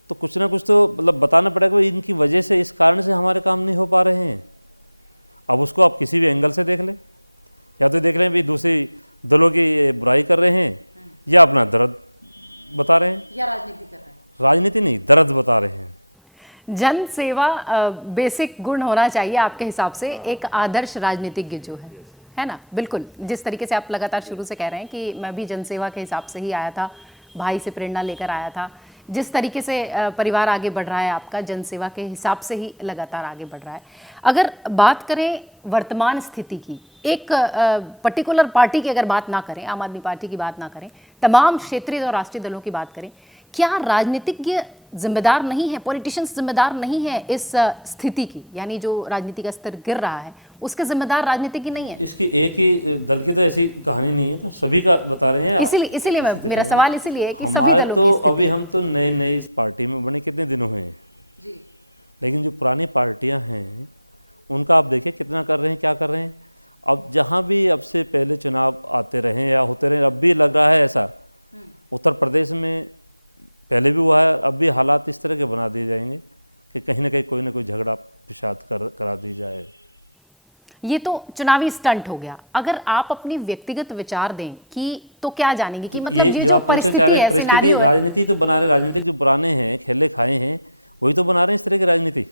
तो कुछ ना कुछ तो मतलब बताना पड़ेगा, इनकी वजह से, इस कारण से हमारे काम नहीं हो पा रहे हैं। अब उसको आप किसी भी एंगल से देख लें, या तो देख लें भी दूसरी दलों की बुराई कर रहे हैं, या अपना दर्द बता रहे हैं, या राजनीति कर रहे हैं। राजनीति नहीं, दर्द बता रहे हैं। जन सेवा बेसिक गुण होना चाहिए आपके हिसाब से एक आदर्श राजनीतिज्ञ जो है ना। बिल्कुल, जिस तरीके से आप लगातार शुरू से कह रहे हैं कि मैं भी जनसेवा के हिसाब से ही आया था, भाई से प्रेरणा लेकर आया था, जिस तरीके से परिवार आगे बढ़ रहा है आपका जनसेवा के हिसाब से ही लगातार आगे बढ़ रहा है। अगर बात करें वर्तमान स्थिति की, एक पर्टिकुलर पार्टी की अगर बात ना करें, आम आदमी पार्टी की बात ना करें, तमाम क्षेत्रीय और राष्ट्रीय दलों की बात करें, क्या राजनीतिज्ञ जिम्मेदार नहीं है, पॉलिटिशियंस जिम्मेदार नहीं है इस स्थिति की, यानी जो राजनीति का स्तर गिर रहा है उसके जिम्मेदार राजनीतिज्ञ नहीं है? इसकी एक ही दल की तो ऐसी कहानी नहीं है, तो सभी का बता रहे हैं। इसीलिए मेरा सवाल इसीलिए है कि सभी दलों तो अभी हम तो नए इस पार्टी में बने कितने दिन हुए हैं जी, लेकिन जो पुरानी पार्टियां हैं उनका आप देखिए कितना कर रहे हैं, क्या कर रहे हैं। अब जहाँ भी अब से पहले चुनाव आते रहे या होते रहे, अब भी लग रहा है ऐसा, उत्तर प्रदेश में पहले भी हुआ है, अब भी हालात इस तरह के बना दिए जाएंगे कि कहीं ना कोई झगड़ा फिसाद करा दी जाए। ये तो चुनावी स्टंट हो गया। अगर आप अपनी व्यक्तिगत विचार दें कि तो क्या जानेंगे कि मतलब ये जो परिस्थिति है, सिनेरियो है, राजनीति तो बना रहे, राजनीतिक जो पुराने हैं खेले खाए हैं वही तो बना रहे हैं इस तरह की राजनीति,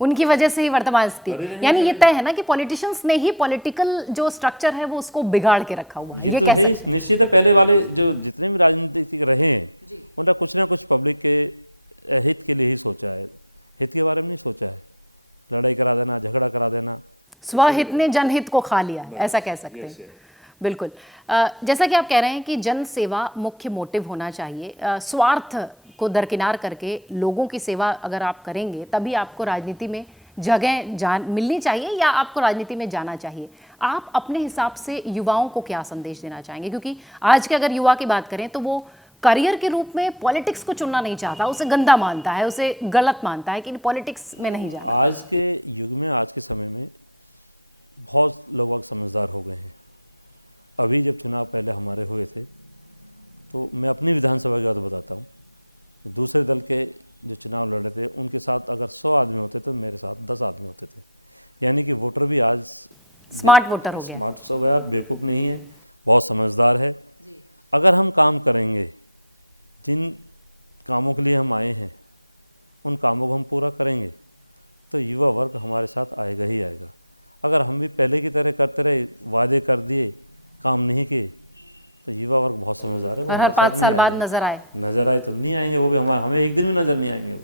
उनकी वजह से ही वर्तमान स्थिति, यानी ये तय है ना कि पॉलिटिशियंस ने ही पॉलिटिकल जो स्ट्रक्चर है वो उसको बिगाड़ के रखा हुआ है। ये तो है निश्चित है। पहले वाले जो जितने भी राजनीतिक रहे हैं उनका कुछ ना कुछ पब्लिक के हित के लिए ही सोचा है, हित के बारे में नहीं सोचा है। लड़ाई करा देना, झगड़ा करा देना, स्वहित ने जनहित को खा लिया, ऐसा कह सकते हैं। बिल्कुल, जैसा कि आप कह रहे हैं कि जन सेवा मुख्य मोटिव होना चाहिए, स्वार्थ को दरकिनार करके लोगों की सेवा अगर आप करेंगे तभी आपको राजनीति में जगह मिलनी चाहिए या आपको राजनीति में जाना चाहिए। आप अपने हिसाब से युवाओं को क्या संदेश देना चाहेंगे? क्योंकि आज के अगर युवा की बात करें तो वो करियर के रूप में पॉलिटिक्स को चुनना नहीं चाहता, उसे गंदा मानता है, उसे गलत मानता है कि पॉलिटिक्स में नहीं जाना। आज के युग में, आज के समय में बहुत लोग समझदार हो गए हैं। अभी जब चुनाव पहले हमारे हुए थे तो मैं अपनी विधानसभा की बात बताता हूँ, दूसरे दल के जो चुनाव लड़ रहे थे उनके साथ अगर 100 आदमी होते तो मेरे साथ 10 आदमी होते थे। यानी कि वोटर भी आज स्मार्ट वोटर हो गया, स्मार्ट हो गया, बेवकूफ़ नहीं है, बहुत समझदार है। अगर हम काम करेंगे, जिन कामों के लिए हम आए हैं उन कामों को हम पूरा करेंगे तो युवा वर्ग हमारे साथ आएगा ही आएगा। अगर हम भी पहले की तरह करते रहे, वादे कर दिए, काम नहीं किए, तो युवा वर्ग बहुत समझदार है, और हर 5 साल बाद नजर आए तो नहीं आएंगे, वो भी हमें एक दिन भी नजर नहीं आएंगे। वो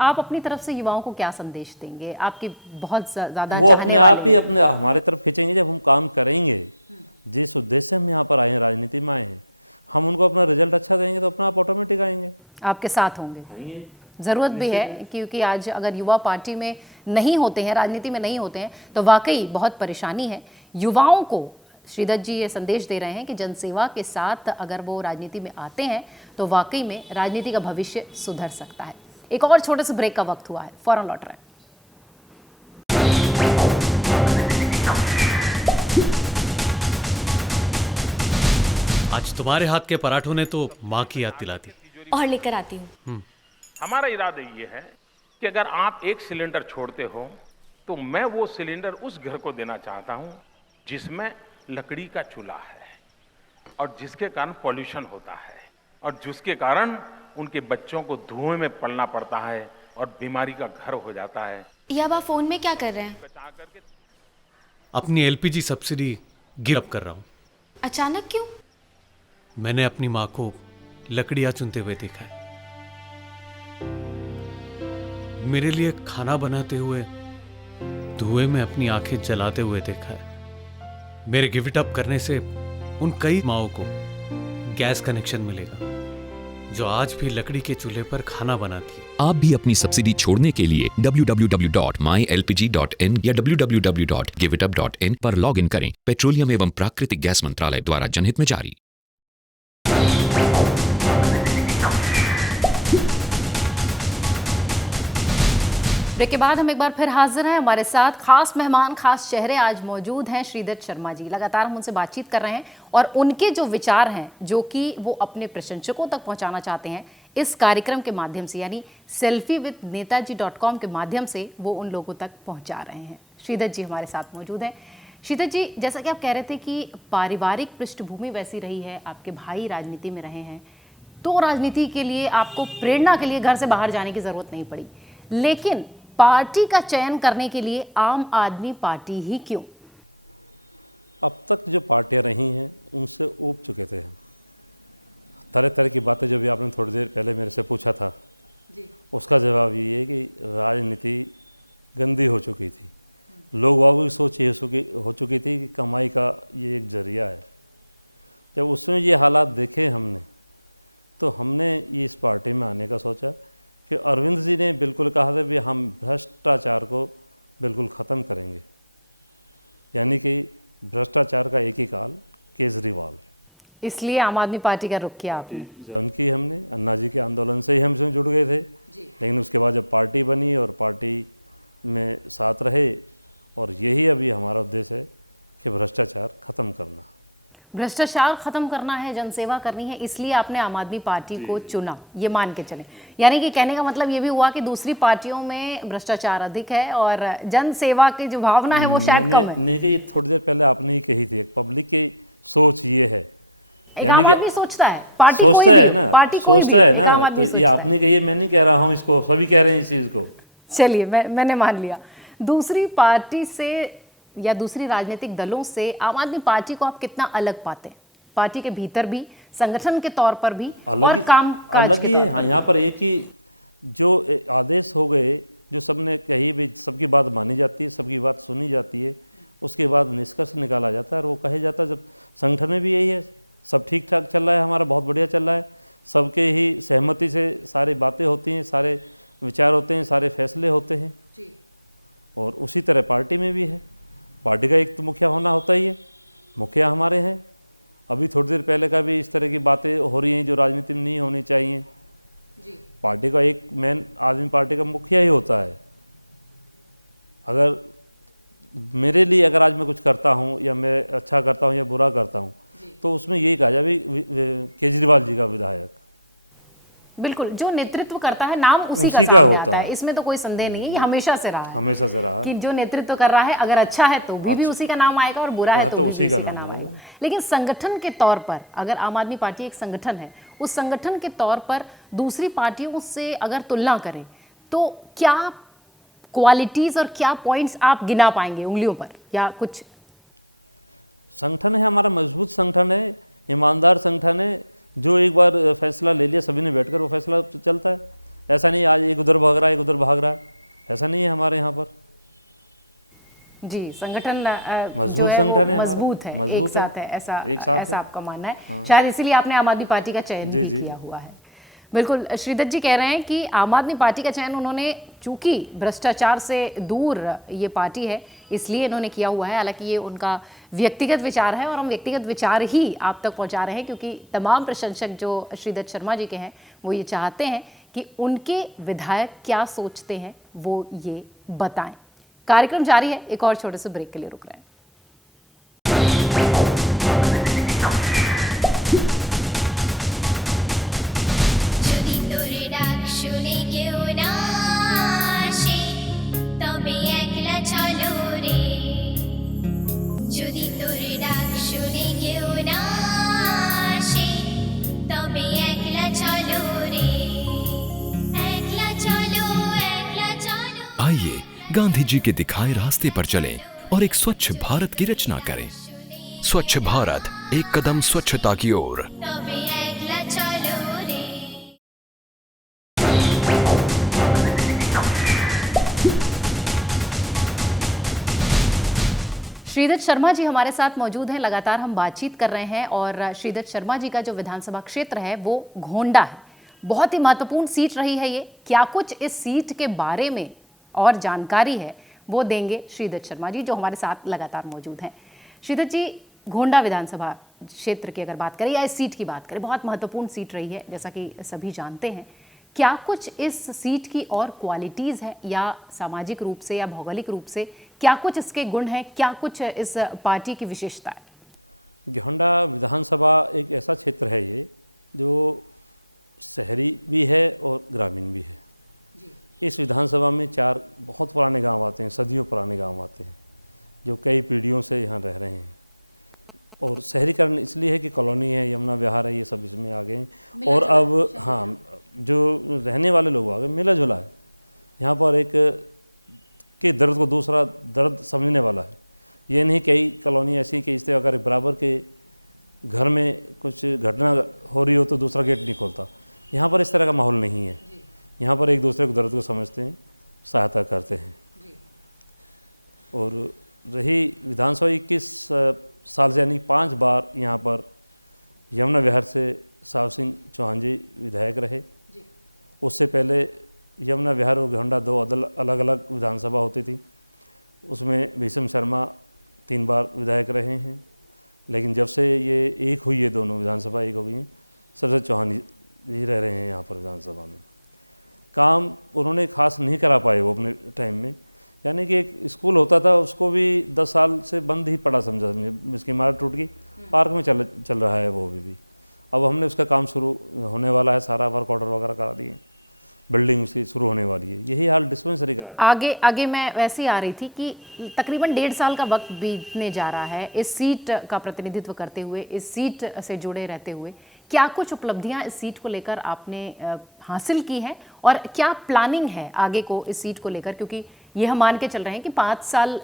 आप अपनी तरफ से युवाओं को क्या संदेश देंगे? आपकी बहुत ज्यादा वो अपने आप ही अपने हमारे तरफ खींचेंगे जब हम काम करेंगे। जिस उद्देश्य से हम यहाँ पर आए हैं, राजनीति में आए हैं, हम उनको अपना रिजल्ट अच्छा देंगे तो अपना आप ऑटोमेटिक आएंगे, आपके साथ होंगे। ज़रूरत भी है, क्योंकि आज अगर युवा पार्टी में नहीं होते हैं, राजनीति में नहीं होते हैं, तो वाकई बहुत परेशानी है। युवाओं को श्रीदत्त जी ये संदेश दे रहे हैं कि जनसेवा के साथ अगर वो राजनीति में आते हैं तो वाकई में राजनीति का भविष्य सुधर सकता है। एक और छोटे से ब्रेक का वक्त हुआ है, फौरन लौट रहे हैं। आज तुम्हारे हाथ के पराठों ने तो माँ की याद दिला दी। और लेकर आती हूँ। हमारा इरादा ये है कि अगर आप एक सिलेंडर छोड़ते हो तो मैं वो सिलेंडर उस घर को देना चाहता हूं जिसमें लकड़ी का चूल्हा है और जिसके कारण पॉल्यूशन होता है और जिसके कारण उनके बच्चों को धुएं में पलना पड़ता है और बीमारी का घर हो जाता है। ये अब आप फोन में क्या कर रहे हैं? अपनी एलपीजी सब्सिडी गिव अप कर रहा हूँ। अचानक क्यों? मैंने अपनी माँ को लकड़ियाँ चुनते हुए देखा है, मेरे लिए खाना बनाते हुए धुएं में अपनी आंखें जलाते हुए देखा है। मेरे गिव इट अप करने से उन कई माओं को गैस कनेक्शन मिलेगा जो आज भी लकड़ी के चूल्हे पर खाना बनाती है। आप भी अपनी सब्सिडी छोड़ने के लिए www.mylpg.in या www.givitup.in पर लॉग इन करें। पेट्रोलियम एवं प्राकृतिक गैस मंत्रालय द्वारा जनहित में जारी। ब्रेक के बाद हम एक बार फिर हाजिर हैं। हमारे साथ खास मेहमान, खास चेहरे आज मौजूद हैं, श्रीदत्त शर्मा जी। लगातार हम उनसे बातचीत कर रहे हैं और उनके जो विचार हैं, जो कि वो अपने प्रशंसकों तक पहुंचाना चाहते हैं, इस कार्यक्रम के माध्यम से, यानी selfiewithNetaji.com के माध्यम से वो उन लोगों तक पहुंचा रहे हैं। श्रीदत्त जी हमारे साथ मौजूद हैं। श्रीदत्त जी, जैसा कि आप कह रहे थे कि पारिवारिक पृष्ठभूमि वैसी रही है, आपके भाई राजनीति में रहे हैं, तो राजनीति के लिए आपको प्रेरणा के लिए घर से बाहर जाने की ज़रूरत नहीं पड़ी। लेकिन पार्टी का चयन करने के लिए आम आदमी पार्टी ही क्यों? अब तक जो पार्टियां रही हैं उनसे ऊब चुके थे हम। तरह तरह की बातें जो भी आपने थोड़ी देर पहले मेरे से पूछा था जी। उसका जवाब ये है कि राजनीति गंदी हो चुकी थी। लोग वालों की सोच ये हो चुकी थी कि कमाई का ये एक जरिया है। जब उसमें ये हालात देखे हमने तो हमने ये इस पार्टी में आने का सोचा कि अरविंद जी ने बिल्कुल कहा था कि हम भ्रष्टाचार को बिल्कुल ख़त्म करेंगे, यानी कि भ्रष्टाचार का एक ही काल केजरीवाल। इसलिए आम आदमी पार्टी का रुख किया आपने? उनकी हमने अन्ना जी के आंदोलन से ही हम इसमें जुड़ गए थे, लेकिन उसके बाद जब पार्टी बनी और पार्टी में साथ रहे, और यही अभी हमारा उद्देश्य है कि भ्रष्टाचार ख़त्म करना। भ्रष्टाचार खत्म करना है, जनसेवा करनी है, इसलिए आपने आम आदमी पार्टी को चुना, ये मान के चले। यानी कि कहने का मतलब ये भी हुआ कि दूसरी पार्टियों में भ्रष्टाचार अधिक है और जनसेवा की जो भावना है वो शायद कम है। नहीं, ये थोड़ी देर पहले आपने ही कही थी, पब्लिक की सोच ये है। एक आम आदमी सोचता है, पार्टी कोई सोचता है भी, ना, पार्टी कोई सोचता भी, है ना, तो ये आपने कही, मैं नहीं कह रहा हूँ इसको, सभी कह रहे हैं इस चीज़ को। चलिए, मैंने मान लिया। दूसरी पार्टी से या दूसरी राजनीतिक दलों से आम आदमी पार्टी को आप कितना अलग पाते हैं? पार्टी के भीतर भी, संगठन के तौर पर भी, और काम अलग ही है। हाँ, यहाँ पर एक ही जो आदेश हो गए, जो सबने कही भी, सबकी बात मानी जाती है, सबकी बात सुनी जाती है, उसके बाद निष्कर्ष निकाला जाता है और वो कहे जाता है। जब संगठन में भी यही है, सब ठीक ठाक चल रहा है, हमारा बहुत बढ़िया चल रहा है, सबके ही सहमति से सारी बातें होती हैं, सारे विचार होते हैं, सारे फैसले होते हैं। और उसी तरह पार्टी में भी है। पार्टी का एक तो मुखिया होना होता ही है, मुखिया हमारे हैं। अभी थोड़ी देर पहले का भी इस तरह की बातें हो रही हैं जो राजनीति में नहीं होनी चाहिए जी। पार्टी का एक मेन आदमी पार्टी का मुखिया ही होता है। अगर मेरे लिए अगर आज मैं कुछ करता हूँ या मैं अच्छा करता हूँ या बुरा करता हूँ तो उसमें यही कहा जाए केजरीवाल जी का विधायक, बिल्कुल, जो नेतृत्व करता है नाम उसी का सामने आता है, इसमें तो कोई संदेह नहीं है। ये हमेशा से रहा है, हमेशा से रहा है कि जो नेतृत्व कर रहा है अगर अच्छा है तो भी उसी का नाम आएगा और बुरा है तो भी उसी का नाम आएगा। लेकिन संगठन के तौर पर अगर आम आदमी पार्टी एक संगठन है, उस संगठन के तौर पर दूसरी पार्टियों से अगर तुलना करें तो क्या क्वालिटीज और क्या पॉइंट्स आप गिना पाएंगे उंगलियों पर, या कुछ? संगठन है हमारा, मजबूत संगठन है, ईमानदार संगठन है। जो एक बार फैसला ले लिया सभी ने बैठकर, वो फैसला चलता है। ऐसा नहीं आज एक उधर भाग रहा है एक उधर भाग रहा है, ऐसा नहीं है हमारे यहाँ पर जी। संगठन मजबूत संगठन है, मजबूत है, मजबूत एक साथ है, ऐसा है। आपका मानना है। हाँ। शायद इसीलिए आपने आम आदमी पार्टी का चयन भी किया हुआ है। बिल्कुल, श्रीदत्त जी कह रहे हैं कि आम आदमी पार्टी का चयन उन्होंने, चूंकि भ्रष्टाचार से दूर ये पार्टी है इसलिए इन्होंने किया हुआ है। हालांकि ये उनका व्यक्तिगत विचार है और हम व्यक्तिगत विचार ही आप तक पहुंचा रहे हैं, क्योंकि तमाम प्रशंसक जो श्रीदत्त शर्मा जी के हैं वो ये चाहते हैं कि उनके विधायक क्या सोचते हैं वो ये बताएं। कार्यक्रम जारी है, एक और छोटे से ब्रेक के लिए रुक रहे हैं। आइए गांधी जी के दिखाए रास्ते पर चलें और एक स्वच्छ भारत की रचना करें। स्वच्छ भारत, एक कदम स्वच्छता की ओर। श्रीदत्त शर्मा जी हमारे साथ मौजूद हैं, लगातार हम बातचीत कर रहे हैं और श्रीदत्त शर्मा जी का जो विधानसभा क्षेत्र है वो घोंडा है। बहुत ही महत्वपूर्ण सीट रही है ये। क्या कुछ इस सीट के बारे में और जानकारी है वो देंगे श्रीदत्त शर्मा जी, जो हमारे साथ लगातार मौजूद हैं। श्रीदत्त जी, घोंडा विधानसभा क्षेत्र की अगर बात करें या इस सीट की बात करें, बहुत महत्वपूर्ण सीट रही है जैसा कि सभी जानते हैं। क्या कुछ इस सीट की और क्वालिटीज है, या सामाजिक रूप से या भौगोलिक रूप से क्या कुछ इसके गुण हैं, क्या कुछ इस पार्टी की विशेषता है? घोंडा विधानसभा एक ऐसा क्षेत्र है ये जो शहरी भी है और ग्रामीण भी है। इस विधानसभा में 4 बहुत पुराने गांव आते हैं, सदियों पुराने गांव आते हैं जो कई पीढ़ियों से यहाँ रह रहे हैं। और शहरीकरण इसलिए है कि कॉलोनी है, यमुना विहार है, ये सब इसमें आ गए हैं। और अब हाँ, जो रहने वाले लोग आ गए, मिला जुला है। यहाँ पर एक के दर्द को दूसरा दर्द समझने वाला है। ये नहीं कई कॉलोनी ऐसी कि इस तरह अगर बराबर के घर में कुछ घटना हो रही हो तो दूसरा गेट नहीं खोलता। यहाँ पर इस तरह का माहौल नहीं है। यहाँ पर एक दूसरे को दर्द को समझते हैं, सहायता करते हैं। और रही विधानसभा 21 साल से यानी 5 बार यहाँ पर यमुना विहार से साहब सिंह चौहान जी विधायक रहे। उससे पहले यमुना विहार और घोंडा 2 अलग अलग विधानसभा होती थी, उसमें भीषम शर्मा 3 बार विधायक रहे हैं। लेकिन जब से ये एक हुई है, दोनों विधानसभा एक हो गई हैं, सबसे चौहान जी रह रहे हैं यहाँ पर विधानसभा में। काम उन्होंने खास नहीं करा पाए वो अपने टाइम में, यानी कि एक स्कूल होता था उसको भी 10 साल से बंद ही पड़ा समझा, इसकी इमारत टूट गई, पार्क में चल रहा है वो भी। अब हमने उसका काम शुरू होने वाला है, सारा वर्क ऑर्डर वगैरह करा दिए, बिल्डिंग उसकी शुरू होने वाली है। यही हाल डिस्पेंसरी का। आगे मैं वैसे ही आ रही थी कि तकरीबन 1.5 साल का वक्त बीतने जा रहा है इस सीट का प्रतिनिधित्व करते हुए, इस सीट से जुड़े रहते हुए। क्या कुछ उपलब्धियां इस सीट को लेकर आपने हासिल की हैं और क्या प्लानिंग है आगे को इस सीट को लेकर, क्योंकि ये हम मान के चल रहे हैं कि 5 साल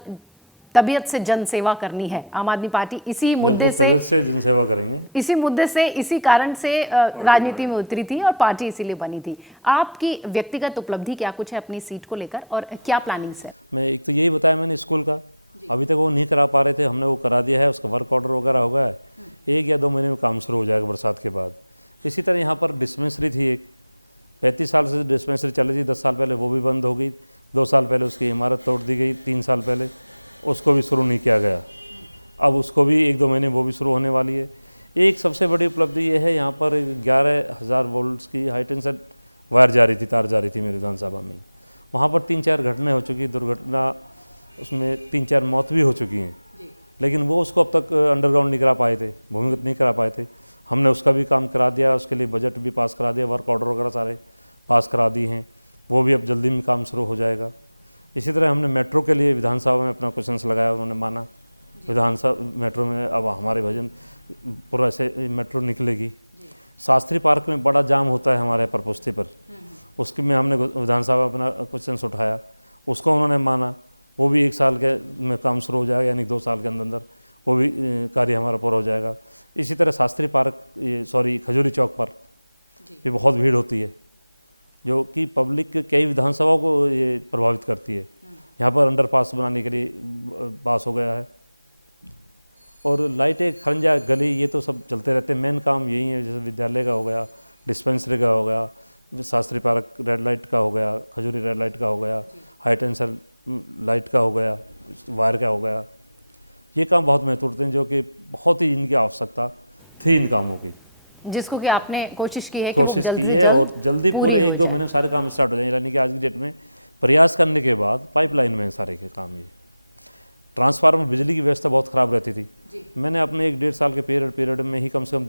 तबीयत से जनसेवा करनी है। आम आदमी पार्टी इसी मुद्दे से जनसेवा करेंगे, इसी मुद्दे से, इसी कारण से राजनीति में उतरी थी और पार्टी इसीलिए बनी थी। आपकी व्यक्तिगत उपलब्धि क्या कुछ है अपनी सीट को लेकर और क्या प्लानिंग्स है? मैं एक तो यही बताया मैंने स्कूल का, अभी तक वो नहीं करा पा रहे थे, हमने वो करा दिया है, उसका वर्क ऑर्डर वगैरह हो गया है। 1 या 2 महीने में काम शुरू हो जाएगा बरसात के बाद। इसी तरह यहाँ पर डिस्पेंसरी थी एक, 35 साल से डिस्पेंसरी चल रही थी, 10 साल पहले वो भी बंद हो गई, 2 साल पहले उसकी इमारत तोड़ दी गई, 3 साल पहले उसको भी शुरू नहीं किया गया। अब उसको भी 1-2 महीने वो भी शुरू होने वाली है। एक सबसे बड़ी उपलब्धि ये है, यहाँ पर 11,000 वोल्ट्स की हाई टेंशन वायर जा रही थी, तार जा रही थी मेरी विधानसभा में। वहाँ पर 3-4 घटनाएं हो चुकी, दुर्घटना, उसमें 3-4 मौत भी हो चुकी हैं, लेकिन वो उसको अब तक अंडरग्राउंड नहीं करा पाए थे, भूमिगत नहीं करा पाए थे। हमने उसका भी काम करा दिया, उसके लिए बजट भी पास करा दिया, वर्क ऑर्डर वगैरह सारे पास करा दिए हैं, वो भी अब जल्दी में काम शुरू हो जाएगा। इसी तरह हमने मेट्रो के लिए विधानसभा में अपना क्वेश्चंस लगाया, उन्होंने माना विधानसभा मेट्रो में अब हमारे भजन पूरा ऐसे मेट्रो निकलेगी। शास्त्री पार्क में बड़ा जाम होता है हमारे प्रपोस्ती पर, उसके में हमने विधानसभा अपना क्वेश्चंस उठाया, उसको उन्होंने माना, वो भी 1 साल के में काम शुरू हो जाएगा, यानी 2 साल के अंदर वो भी कार्य हमारा पूरा हो जाएगा। इसी तरह शास्त्री पार्क खजूरी चौक पर भी बहुत भीड़ होती है, जो कि पब्लिक कई विधानसभाओं को ये प्रभावित करती है। यहाँ पर अंडरपास बनाने के लिए पास हो गया है, और लाइटें, खरंजा, गली, ये तो सब चलते रहते हैं। मेन काम यही है, जैसे विद्यालय का हो गया, डिस्पेंसरी का हो गया, शास्त्री पार्क रेड लाइट का हो गया, खजूरी रेड लाइट का हो गया, हाई टेंशन लाइट का हो गया, वायर का हो गया। ये काम बहुत महत्वपूर्ण हैं, जो कि बहुत ही इनकी आवश्यकता थी इन कामों की, जिसको कि आपने कोशिश की है, कोशिश की है, और जल्दी पूरे 1-2 महीने में सारे काम स्टार्ट हो जाएंगे। यानी कि आज की डेट में प्रयास करने के बाद पाइपलाइन में सारे के काम। ये ट्रांसफार्मर, बिजली की व्यवस्था बहुत ख़राब रहती थी। मैंने अपने 1-1.5 साल के पीरियड में ही कम से कम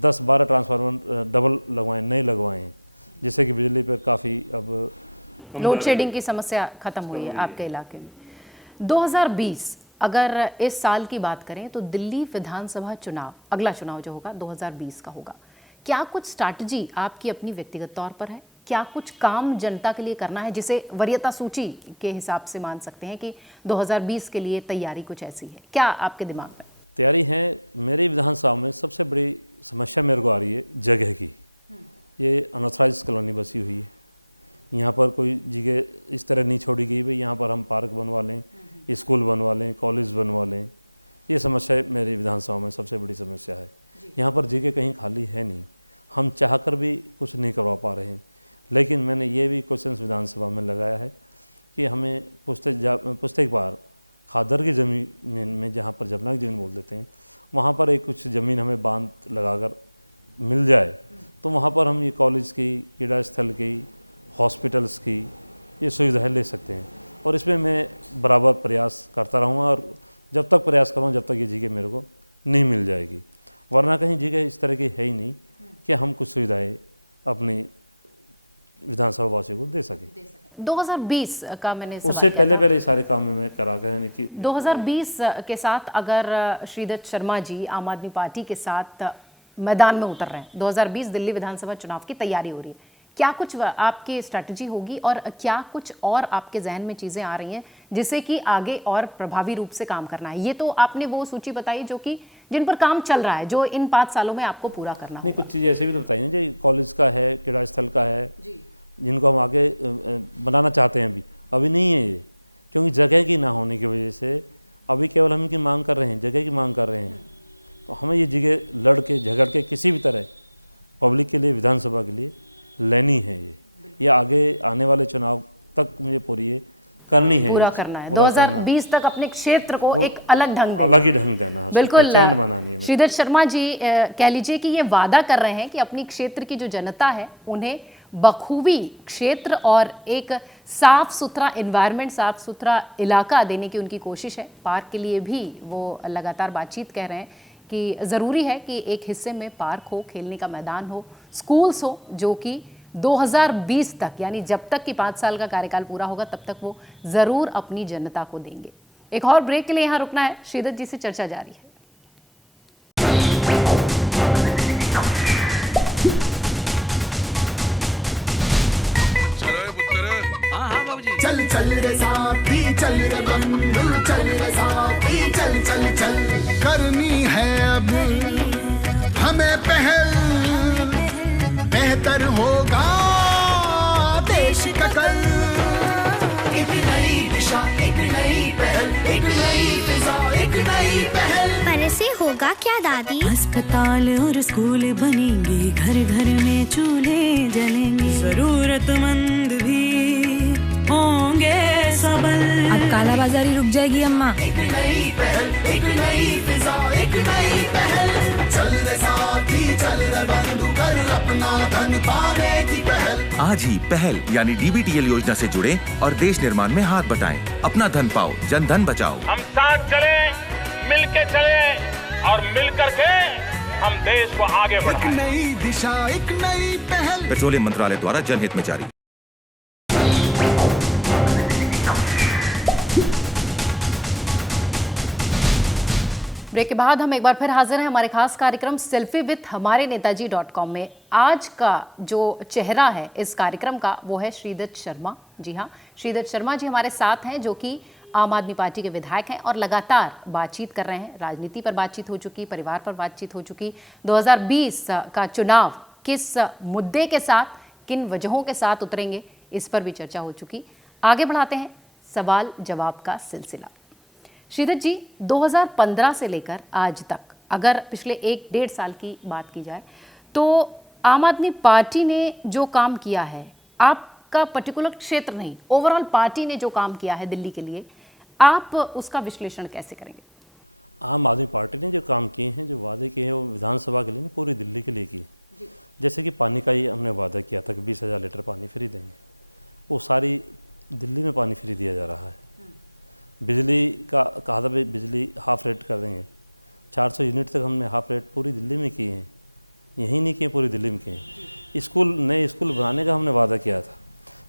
10-12 ट्रांसफार्मर डबल लगवाए, नए लगवाए हैं, जिससे कि बिजली पर काफ़ी अब लोड शेडिंग की समस्या खत्म हुई है आपके इलाके में। 2020 अगर इस साल की बात करें तो दिल्ली विधानसभा चुनाव, अगला चुनाव जो होगा 2020 का होगा। क्या कुछ स्ट्रैटेजी आपकी अपनी व्यक्तिगत तौर पर है? क्या कुछ काम जनता के लिए करना है, जिसे वरीयता सूची के हिसाब से मान सकते हैं कि 2020 के लिए तैयारी कुछ ऐसी है? क्या आपके दिमाग में तैयारी है? मेरी विधानसभा में सबसे बड़ी समस्या मेरे को आ रही है जगह की। ये अनऑथराइज कॉलोनी बसी हुई है, यहाँ पर कोई जगह इस तरह नहीं छोड़ी गई भाई यहाँ पर हम पार्क बनवा लें, स्कूल बनवा लें, कॉलेज बनवा लें। ये समस्या मेरी विधानसभा में सबसे बड़ी समस्या है। यहाँ पर जगह कहीं खाली है नहीं, हम चाहकर भी कुछ नहीं करवा पा रहे हैं। लेकिन मैंने ये भी क्वेश्चन विधानसभा में लगाया है कि हमें पुस्तक पार खादर की ज़मीन में, जहाँ पर जबना की ज़मीन बोल देते हैं, वहाँ पर एक कुछ ज़मीन हमें बांध लगाकर मिल जाए तो वहाँ पर हम ये कॉलेज की, क्रीड़ा स्थल की, हॉस्पिटल्स की ये सुविधाएँ ले सकते हैं। और इसमें मैं बराबर प्रयास करता रहूँगा, और जब तक प्रयास करूँगा जब तक ये जगह मेरे को नहीं मिल जाएगी, वरना कहीं जगह इस तरह की है ही नहीं कि हम कुछ सुविधाएं अपनी विधानसभा वासियों को दे सकें। 2020 का मैंने उससे पहले सारे काम में मैं करा कर कि 2020 के साथ अगर श्रीदत्त शर्मा जी आम आदमी पार्टी के साथ मैदान में उतर रहे हैं, 2020 दिल्ली विधानसभा चुनाव की तैयारी हो रही है, क्या कुछ आपकी स्ट्रैटेजी होगी और क्या कुछ और आपके जहन में चीज़ें आ रही हैं जिससे कि आगे और प्रभावी रूप से काम करना है? ये तो आपने वो सूची बताई जो कि जिन पर काम चल रहा है, जो इन 5 सालों में आपको पूरा करना नहीं, कुछ चीज़ें ऐसी भी तो बताई ना, जो कॉलेज का है, क्रीड़ा स्थल का है जी, जिनको हम आगे बनाना चाहते हैं। अभी नहीं है ये, क्योंकि जगह की ना होने की वजह से अभी केवल हम इनकी मांग कर रहे हैं, जगह की मांग कर रहे हैं। तो हमें ये जगह लड़ के झगड़ के किसी भी तरह पब्लिक के लिए, विधानसभा के लिए लेनी है। ये आगे आने वाले चुनाव तक मुझे पूरी ये करनी है, पूरा करना है। 2020 तक अपने क्षेत्र को एक अलग ढंग देना, अलग ही ढंग देना, बिल्कुल पहचान बनानी है। श्रीधर शर्मा जी कह लीजिए कि ये वादा कर रहे हैं कि अपनी क्षेत्र की जो जनता है उन्हें बखूबी क्षेत्र और एक साफ सुथरा एनवायरनमेंट, साफ सुथरा इलाका देने की उनकी कोशिश है। पार्क के लिए भी वो लगातार बातचीत कह रहे हैं कि ज़रूरी है कि एक हिस्से में पार्क हो, खेलने का मैदान हो, स्कूल्स हो, जो कि 2020 तक, यानी जब तक कि 5 साल का कार्यकाल पूरा होगा तब तक वो ज़रूर अपनी जनता को देंगे। एक और ब्रेक के लिए यहाँ रुकना है, श्रीधर जी से चर्चा जारी है। चल चल रे साथी, चल रे बंधु, चल रे साथी, चल चल चल। करनी है अब हमें पहल, बेहतर होगा देश का कल। एक नई दिशा, एक नई पहल, एक नई फिजा, एक नई पहल। पर ऐसे होगा क्या दादी? अस्पताल और स्कूल बनेंगे, घर घर में चूल्हे जलेंगे, जरूरतमंद भी होंगे सबल। अब काला बाजारी रुक जाएगी अम्मा। एक नई पहल, एक नई फिजा, एक नई पहल। चल रे साथी, चल रे बंधु, कर अपना धन पाने की पहल। आज ही पहल यानी DBTL योजना से जुड़े और देश निर्माण में हाथ बटाएं। अपना धन पाओ, जन धन बचाओ। हम साथ चले, मिलके चले और मिलकर के हम देश को आगे बढ़ाएं। एक नई दिशा, एक नई पहल। पेट्रोलियम मंत्रालय द्वारा जनहित में जारी। ब्रेक के बाद हम एक बार फिर हाजिर हैं हमारे खास कार्यक्रम सेल्फी विथ हमारे नेताजी.com में। आज का जो चेहरा है इस कार्यक्रम का वो है श्रीधर शर्मा। जी हाँ, श्रीधर शर्मा जी हमारे साथ हैं, जो कि आम आदमी पार्टी के विधायक हैं और लगातार बातचीत कर रहे हैं। राजनीति पर बातचीत हो चुकी, परिवार पर बातचीत हो चुकी, 2020 का चुनाव किस मुद्दे के साथ, किन वजहों के साथ उतरेंगे, इस पर भी चर्चा हो चुकी। आगे बढ़ाते हैं सवाल जवाब का सिलसिला। श्रीधर जी, 2015 से लेकर आज तक अगर पिछले 1-1.5 साल की बात की जाए तो आम आदमी पार्टी ने जो काम किया है, आपका पर्टिकुलर क्षेत्र नहीं, ओवरऑल पार्टी ने जो काम किया है दिल्ली के लिए, आप उसका विश्लेषण कैसे करेंगे? आम आदमी पार्टी ने जो काम किए हैं, जो वादे किए हैं, वो विधानसभा के लिए नहीं, पूरी दिल्ली के लिए किए। जैसे कि पानी का ही हमने वादा किया था कि 20,000 लीटर पानी फ्री देंगे, वो सारी दिल्ली में पानी फ्री दिया जा रहा है। बिजली का कहा था भाई बिजली हाफ रेट कर देंगे, 400 यूनिट तक हमने हाफ रेट पूरी दिल्ली में किए हैं, यहीं नहीं किए, पूरी दिल्ली में किए हैं। स्कूल, नए स्कूल बनाने का हमने वादा किया था।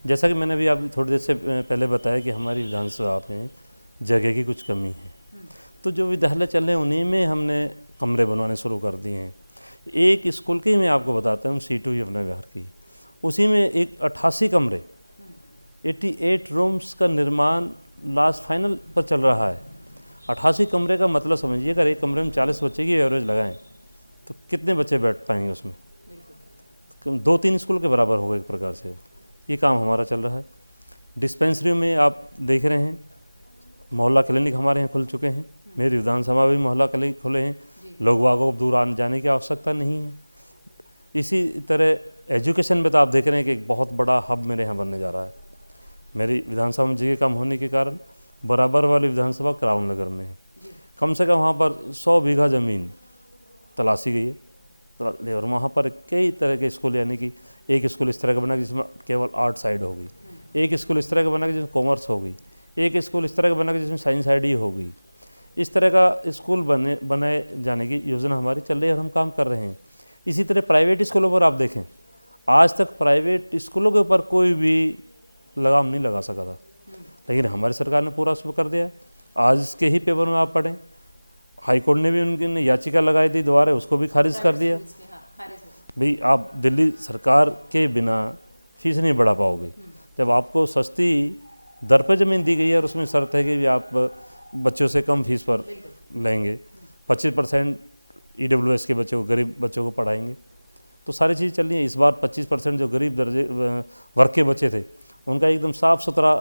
जैसा कि मैंने अभी आप थोड़ी देर से पहले बताया कि हमारी विधानसभा में जगह की कुछ कमी है, तो जो विद्यालय चल रहे हैं उन्हीं में हमने कमरे बनवाने शुरू कर दिए हैं। एक स्कूल की मैं आपको बताता हूँ, C2 यमुना विहार की, उसी में एक 88 कमरे, 88 रूम्स का निर्माण लास्ट फाइनल पर चल रहा है। 88 कमरे का मतलब समझिए, अगर एक कमरे में 40 बच्चे की एवरेज लगाएं तो कितने बच्चे बैठ पाएंगे उसमें? 2-3 स्कूल के बराबर होगा एक प्रकार से। ये काम हमारा चल रहा है। डिस्पेंसरी में आप देख रहे हैं, मोहल्ला क्लिनिक हमारे यहाँ खुल चुके हैं। मेरी विधानसभा में मोहल्ला क्लिनिक खुले हैं, लोग वागों को दूर आने जाने की आवश्यकता नहीं है। इसी तरह एजुकेशन में तो आप देख रहे हैं कि एक बहुत बड़ा हब मेरे यहाँ बनने जा रहा है। मेरी विधानसभा में जगह कम होने के कारण बराबर वाली विधानसभा क्राउन नगर में है, कम से कम वहाँ पर 100 बीघा ज़मीन तलाशी गई है और वहाँ पर कई तरह के स्कूल, यानी कि एक स्कूल इस तरह का बना जिसमें केवल आर्ट साइड होगी, एक स्कूल इस तरह का बना जिसमें कॉमर्स होगी, एक स्कूल इस तरह का बना जिसमें साइंस साइड ही होगी। इस तरह का स्कूल बनाए जाने की योजना हमारी चल रही है और हम काम कर रहे हैं। इसी तरह प्राइवेट स्कूलों पर आप देखें, आज तक प्राइवेट स्कूलों के ऊपर कोई भी लगाम नहीं लगा सका था, लेकिन हमारी सरकार ने पूरा उसमें कर दिया। आज के ही पेपर में आप पढ़ें, हाईकोर्ट ने भी उनकी याचिका लगाई थी दोबारा, उसको भी खारिज कर दिया। भाई आप दिल्ली सरकार के बिना फीस नहीं बढ़ा पाओगे। जब आपको सस्ती दर पर ज़मीन दी गई है और उसमें शर्त है कि भी आप बच्चों से कम फीस पर लेंगे, 25% EWS के बच्चों को, गरीब बच्चों को पढ़ाएंगे, तो सारी चीज़ चल रही है। इस बार 25% जो गरीब दर्जे वर्ग के बच्चे थे उनका एकदम साफ़ सुथरा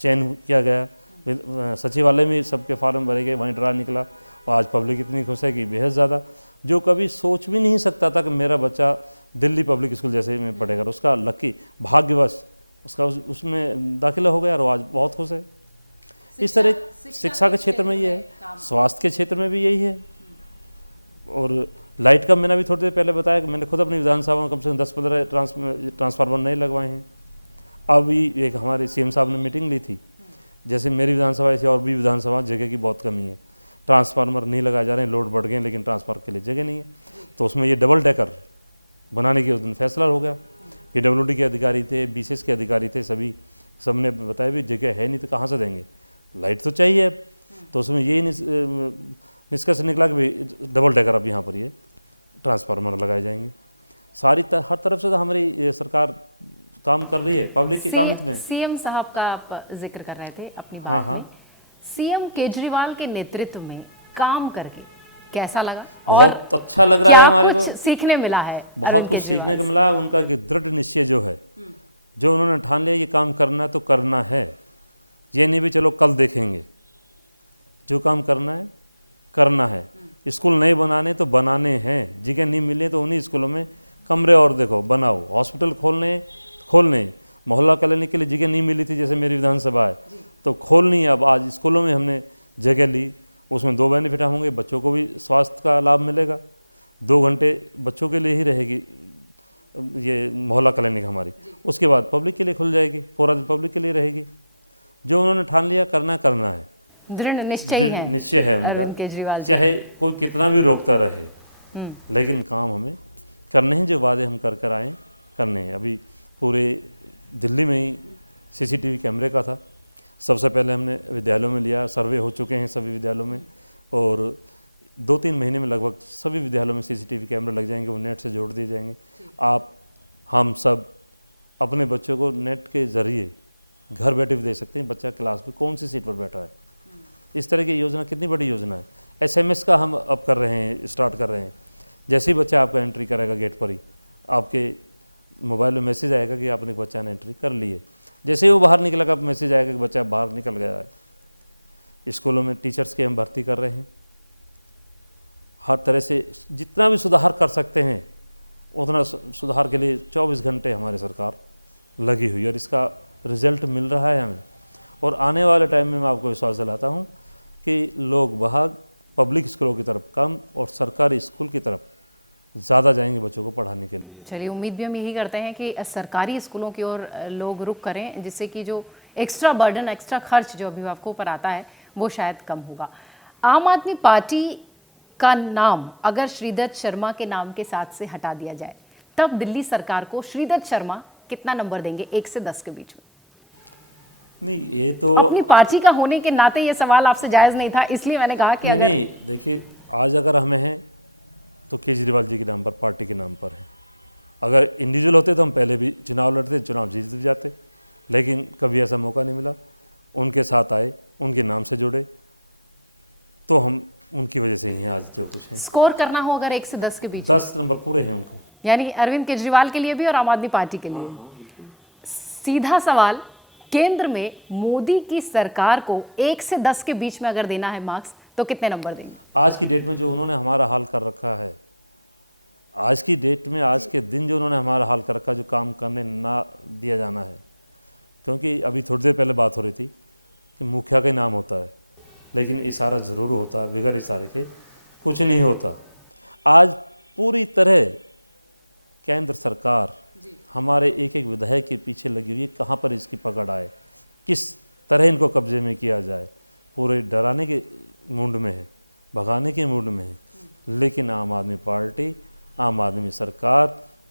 चयन किया गया। सचिवालय में सबके फॉर्म भरे गए, वहीं ड्रा निकला और आज पब्लिक इतनी खुश है कि बेहद ज़्यादा। जो कभी सोच भी नहीं सकता था कि मेरा बच्चा दिल्ली पब्लिक स्कूल जैसे में पढ़ेगा, उसका लकी भाग्यवश उसका उसमें दाखिला हो गया और आज बहुत खुश है। इस तरह शिक्षा के क्षेत्र में ये है, स्वास्थ्य के क्षेत्र में भी यही है। और लाइट का मैंने अभी थोड़ी देर पहले बताया कि मैंने खुद अपनी विधानसभा में कम से कम 10-15 ट्रांसफार्मर नहीं लगवाए हैं। अभी एक हमारे CM साहब ने मीटिंग ली थी, जैसे मेरी विधानसभा ऐसी और भी विधानसभा जगह की बहुत कमी है, ट्रांसफार्मर नहीं लगाए जा रहे हैं, लोड बढ़ गए लेकिन ट्रांसफार्मर के लिए जगह नहीं है। तो उसमें ये डबल डेकर बनाने की उस दिन फैसला हो गया। PWD के अधिकारी थे, BCS के अधिकारी थे, सब ने बताया भी जगह है नहीं तो कहाँ से देंगे, लाइट तो चाहिए। तो उसमें यही निष्कर्ष निकला कि भाई डबल डेकर अब यहाँ पर ये ट्रांसफार्मर लगाए जाएंगे। हर तरफ से तो हमारी ये सरकार काम कर रही है पब्लिक के काम में। CM साहब का आप जिक्र कर रहे थे अपनी बात में। CM केजरीवाल के नेतृत्व में काम करके कैसा लगा? बहुत अच्छा लग रहा है हमारे को, सीखने मिला है, बहुत कुछ सीखने को मिला। उनका दृढ़ निश्चय जो है, जो उन्होंने ठान लिया ये काम करना है तो करना है, ये नहीं भी चलो कल देखेंगे। जो काम करना है करना है। स्कूल नहीं बनाने तो बनाने हैं, जगह नहीं मिले तो उन्हीं स्कूलों में कमरे और देखो बनाओ, हॉस्पिटल खोलने मोहल्ला क्लिनिक के लिए जगह नहीं मिली थी, जैसे मेरी विधानसभा है तो खोलनी है। अब आज स्कूलों में हमने जगह ली, उसमें 2 बेनिफिट होंगे, बच्चों को भी स्वास्थ्य का लाभ मिलेगा, 2 घंटे बच्चों के लिए ही रहेगी ये मोहल्ला क्लिनिक हमारी, उसके बाद पब्लिक के लिए खुल जाएगी, पूरा दिन पब्लिक के लिए रहेगी। जो उन्होंने ठान लिया करना है, दृढ़ निश्चय है अरविंद केजरीवाल, चाहे कोई कितना भी रोकता रहे लेकिन काम हमें करने हैं। जो वादे हम कर आए करने हैं। अभी पूरे दिल्ली में ही CCTV कैमरे का था, सबसे पहले हमने विद्यालयों में लिया, सर्वे हो चुके हैं सभी विद्यालयों में और 2-3 महीने में लगभग सभी विद्यालयों में CCTV कैमरे लग जाएंगे, वो नेट से जोड़ दिए जाएंगे। आप हम सब अपने बच्चों को नेट के ज़रिए घर बैठे भी दे सकते हैं, बच्चा क्लास में कौन सी सीट पर बैठा है। इस तरह की योजना कितनी बड़ी योजना है। SMS का हम अब कर रहे हैं, स्टार्ट कर रहे हैं। जैसे ही बच्चा आपका एंट्री करेगा गेट पर ही आपके मोबाइल में मैसेज आएगा कि आपने बच्चा ने एंट्री कर ली है। जैसे ही वो बाहर निकलेगा मैसेज आएगा कि बच्चा बाहर निकल गया है। स्कूलों में टीचर्स की हम भर्ती कर रहे हैं, हर तरह से जितना भी सुधार कर सकते हैं उतना सुधार के लिए 24 घंटे हमारी सरकार लगी हुई है और इसका रिजल्ट मिल रहा है हमें। और आने वाले टाइम में मैं आपको विश्वास दिलाता हूँ कि लोग भाग पब्लिक स्कूलों की तरफ कम और सरकारी स्कूल की तरफ ज़्यादा जाएंगे बच्चों को पढ़ाने के लिए। चलिए, उम्मीद भी हम यही करते हैं कि सरकारी स्कूलों की ओर लोग रुख करें, जिससे कि जो एक्स्ट्रा बर्डन, एक्स्ट्रा खर्च जो अभिभावकों पर आता है वो शायद कम होगा। आम आदमी पार्टी का नाम अगर श्रीदत्त शर्मा के नाम के साथ से हटा दिया जाए तब दिल्ली सरकार को श्रीदत्त शर्मा कितना नंबर देंगे 1 से 10 के बीच में? नहीं, ये तो अपनी पार्टी का होने के नाते ये सवाल आपसे जायज़ नहीं था, इसलिए मैंने कहा कि नहीं, देखिए आज अगर हमें है तो केजरीवाल जी के नाम पर, पार्टी के नाम पर है। अगर इंडिविजुअल होते तो हम पहले भी चुनाव लड़ते, चुनाव जीत भी जाते, लेकिन कभी ऐसा मौका नहीं मिला। उनके साथ आए, उनके नाम से जुड़े, तो हम उनकी वजह से ही हैं आज जो कुछ है। स्कोर करना हो अगर 1 से 10 के बीच, 10 नंबर पूरे हैं उनको, यानी अरविंद केजरीवाल के लिए भी और आम आदमी पार्टी के लिए। सीधा सवाल, केंद्र में मोदी की सरकार को 1 से 10 के बीच में अगर देना है मार्क्स तो कितने नंबर देंगे? आज की डेट में जो उन्होंने हमारा हाल कर रखा है, आज की डेट में, आज के दिन जो उन्होंने हमारा हाल कर रखा, जो काम करने ना दिया जाना है। क्योंकि अभी थोड़ी देर पहले बात हो रही थी कि मुखिया का नाम होता है लेकिन इशारा ज़रूर होता है, बगैर इशारे के कुछ नहीं होता। आज पूरी तरह केंद्र सरकार हमारे एक एक विधायक के पीछे लगी हुई है, कहाँ पर इसकी पकड़ आए, किस तरह इनको कब्जे में किया जाए, पूरे डराने के मूड में है, भगाने के मूड में है। लेकिन आम आदमी पार्टी, आम आदमी सरकार,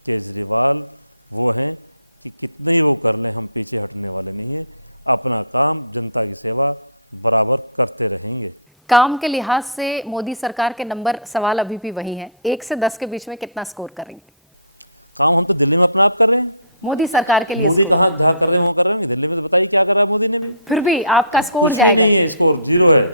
केजरीवाल वो हैं कि कितने ही वो कर लें, हम पीछे हटने वाले नहीं हैं। अपना काम, जनता की सेवा बराबर करते रहेंगे। काम के लिहाज से मोदी सरकार के नंबर, सवाल अभी भी वही है, 1 से 10 के बीच में कितना स्कोर करेंगे? काम हम तो दिल्ली में अपना आप कर रहे हैं, मोदी सरकार के लिए मोदी कहाँ जहाँ कर रहे हैं वहाँ कर रहे होंगे, दिल्ली में तो बताइए क्या कर रहा है मोदी ने भी। फिर भी आपका स्कोर कुछ भी नहीं है, स्कोर 0 है।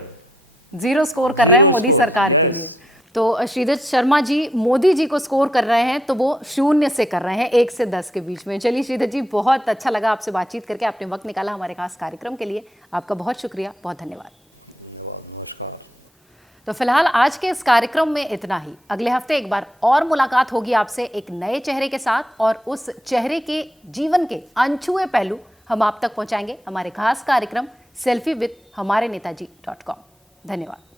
0 स्कोर कर रहे हैं मोदी सरकार के लिए। तो श्रीधर शर्मा जी मोदी जी को स्कोर कर रहे हैं तो वो 0 से कर रहे हैं, 1 से 10 के बीच में। चलिए श्रीधर जी, बहुत अच्छा लगा आपसे बातचीत करके, आपने वक्त निकाला हमारे खास कार्यक्रम के लिए, आपका बहुत शुक्रिया, बहुत धन्यवाद। धन्यवाद, नमस्कार। तो फिलहाल आज के इस कार्यक्रम में इतना ही। अगले हफ्ते एक बार और मुलाकात होगी आपसे एक नए चेहरे के साथ, और उस चेहरे के जीवन के अनछुए पहलू हम आप तक पहुंचाएंगे हमारे खास कार्यक्रम सेल्फी विद हमारे नेताजी.com। धन्यवाद।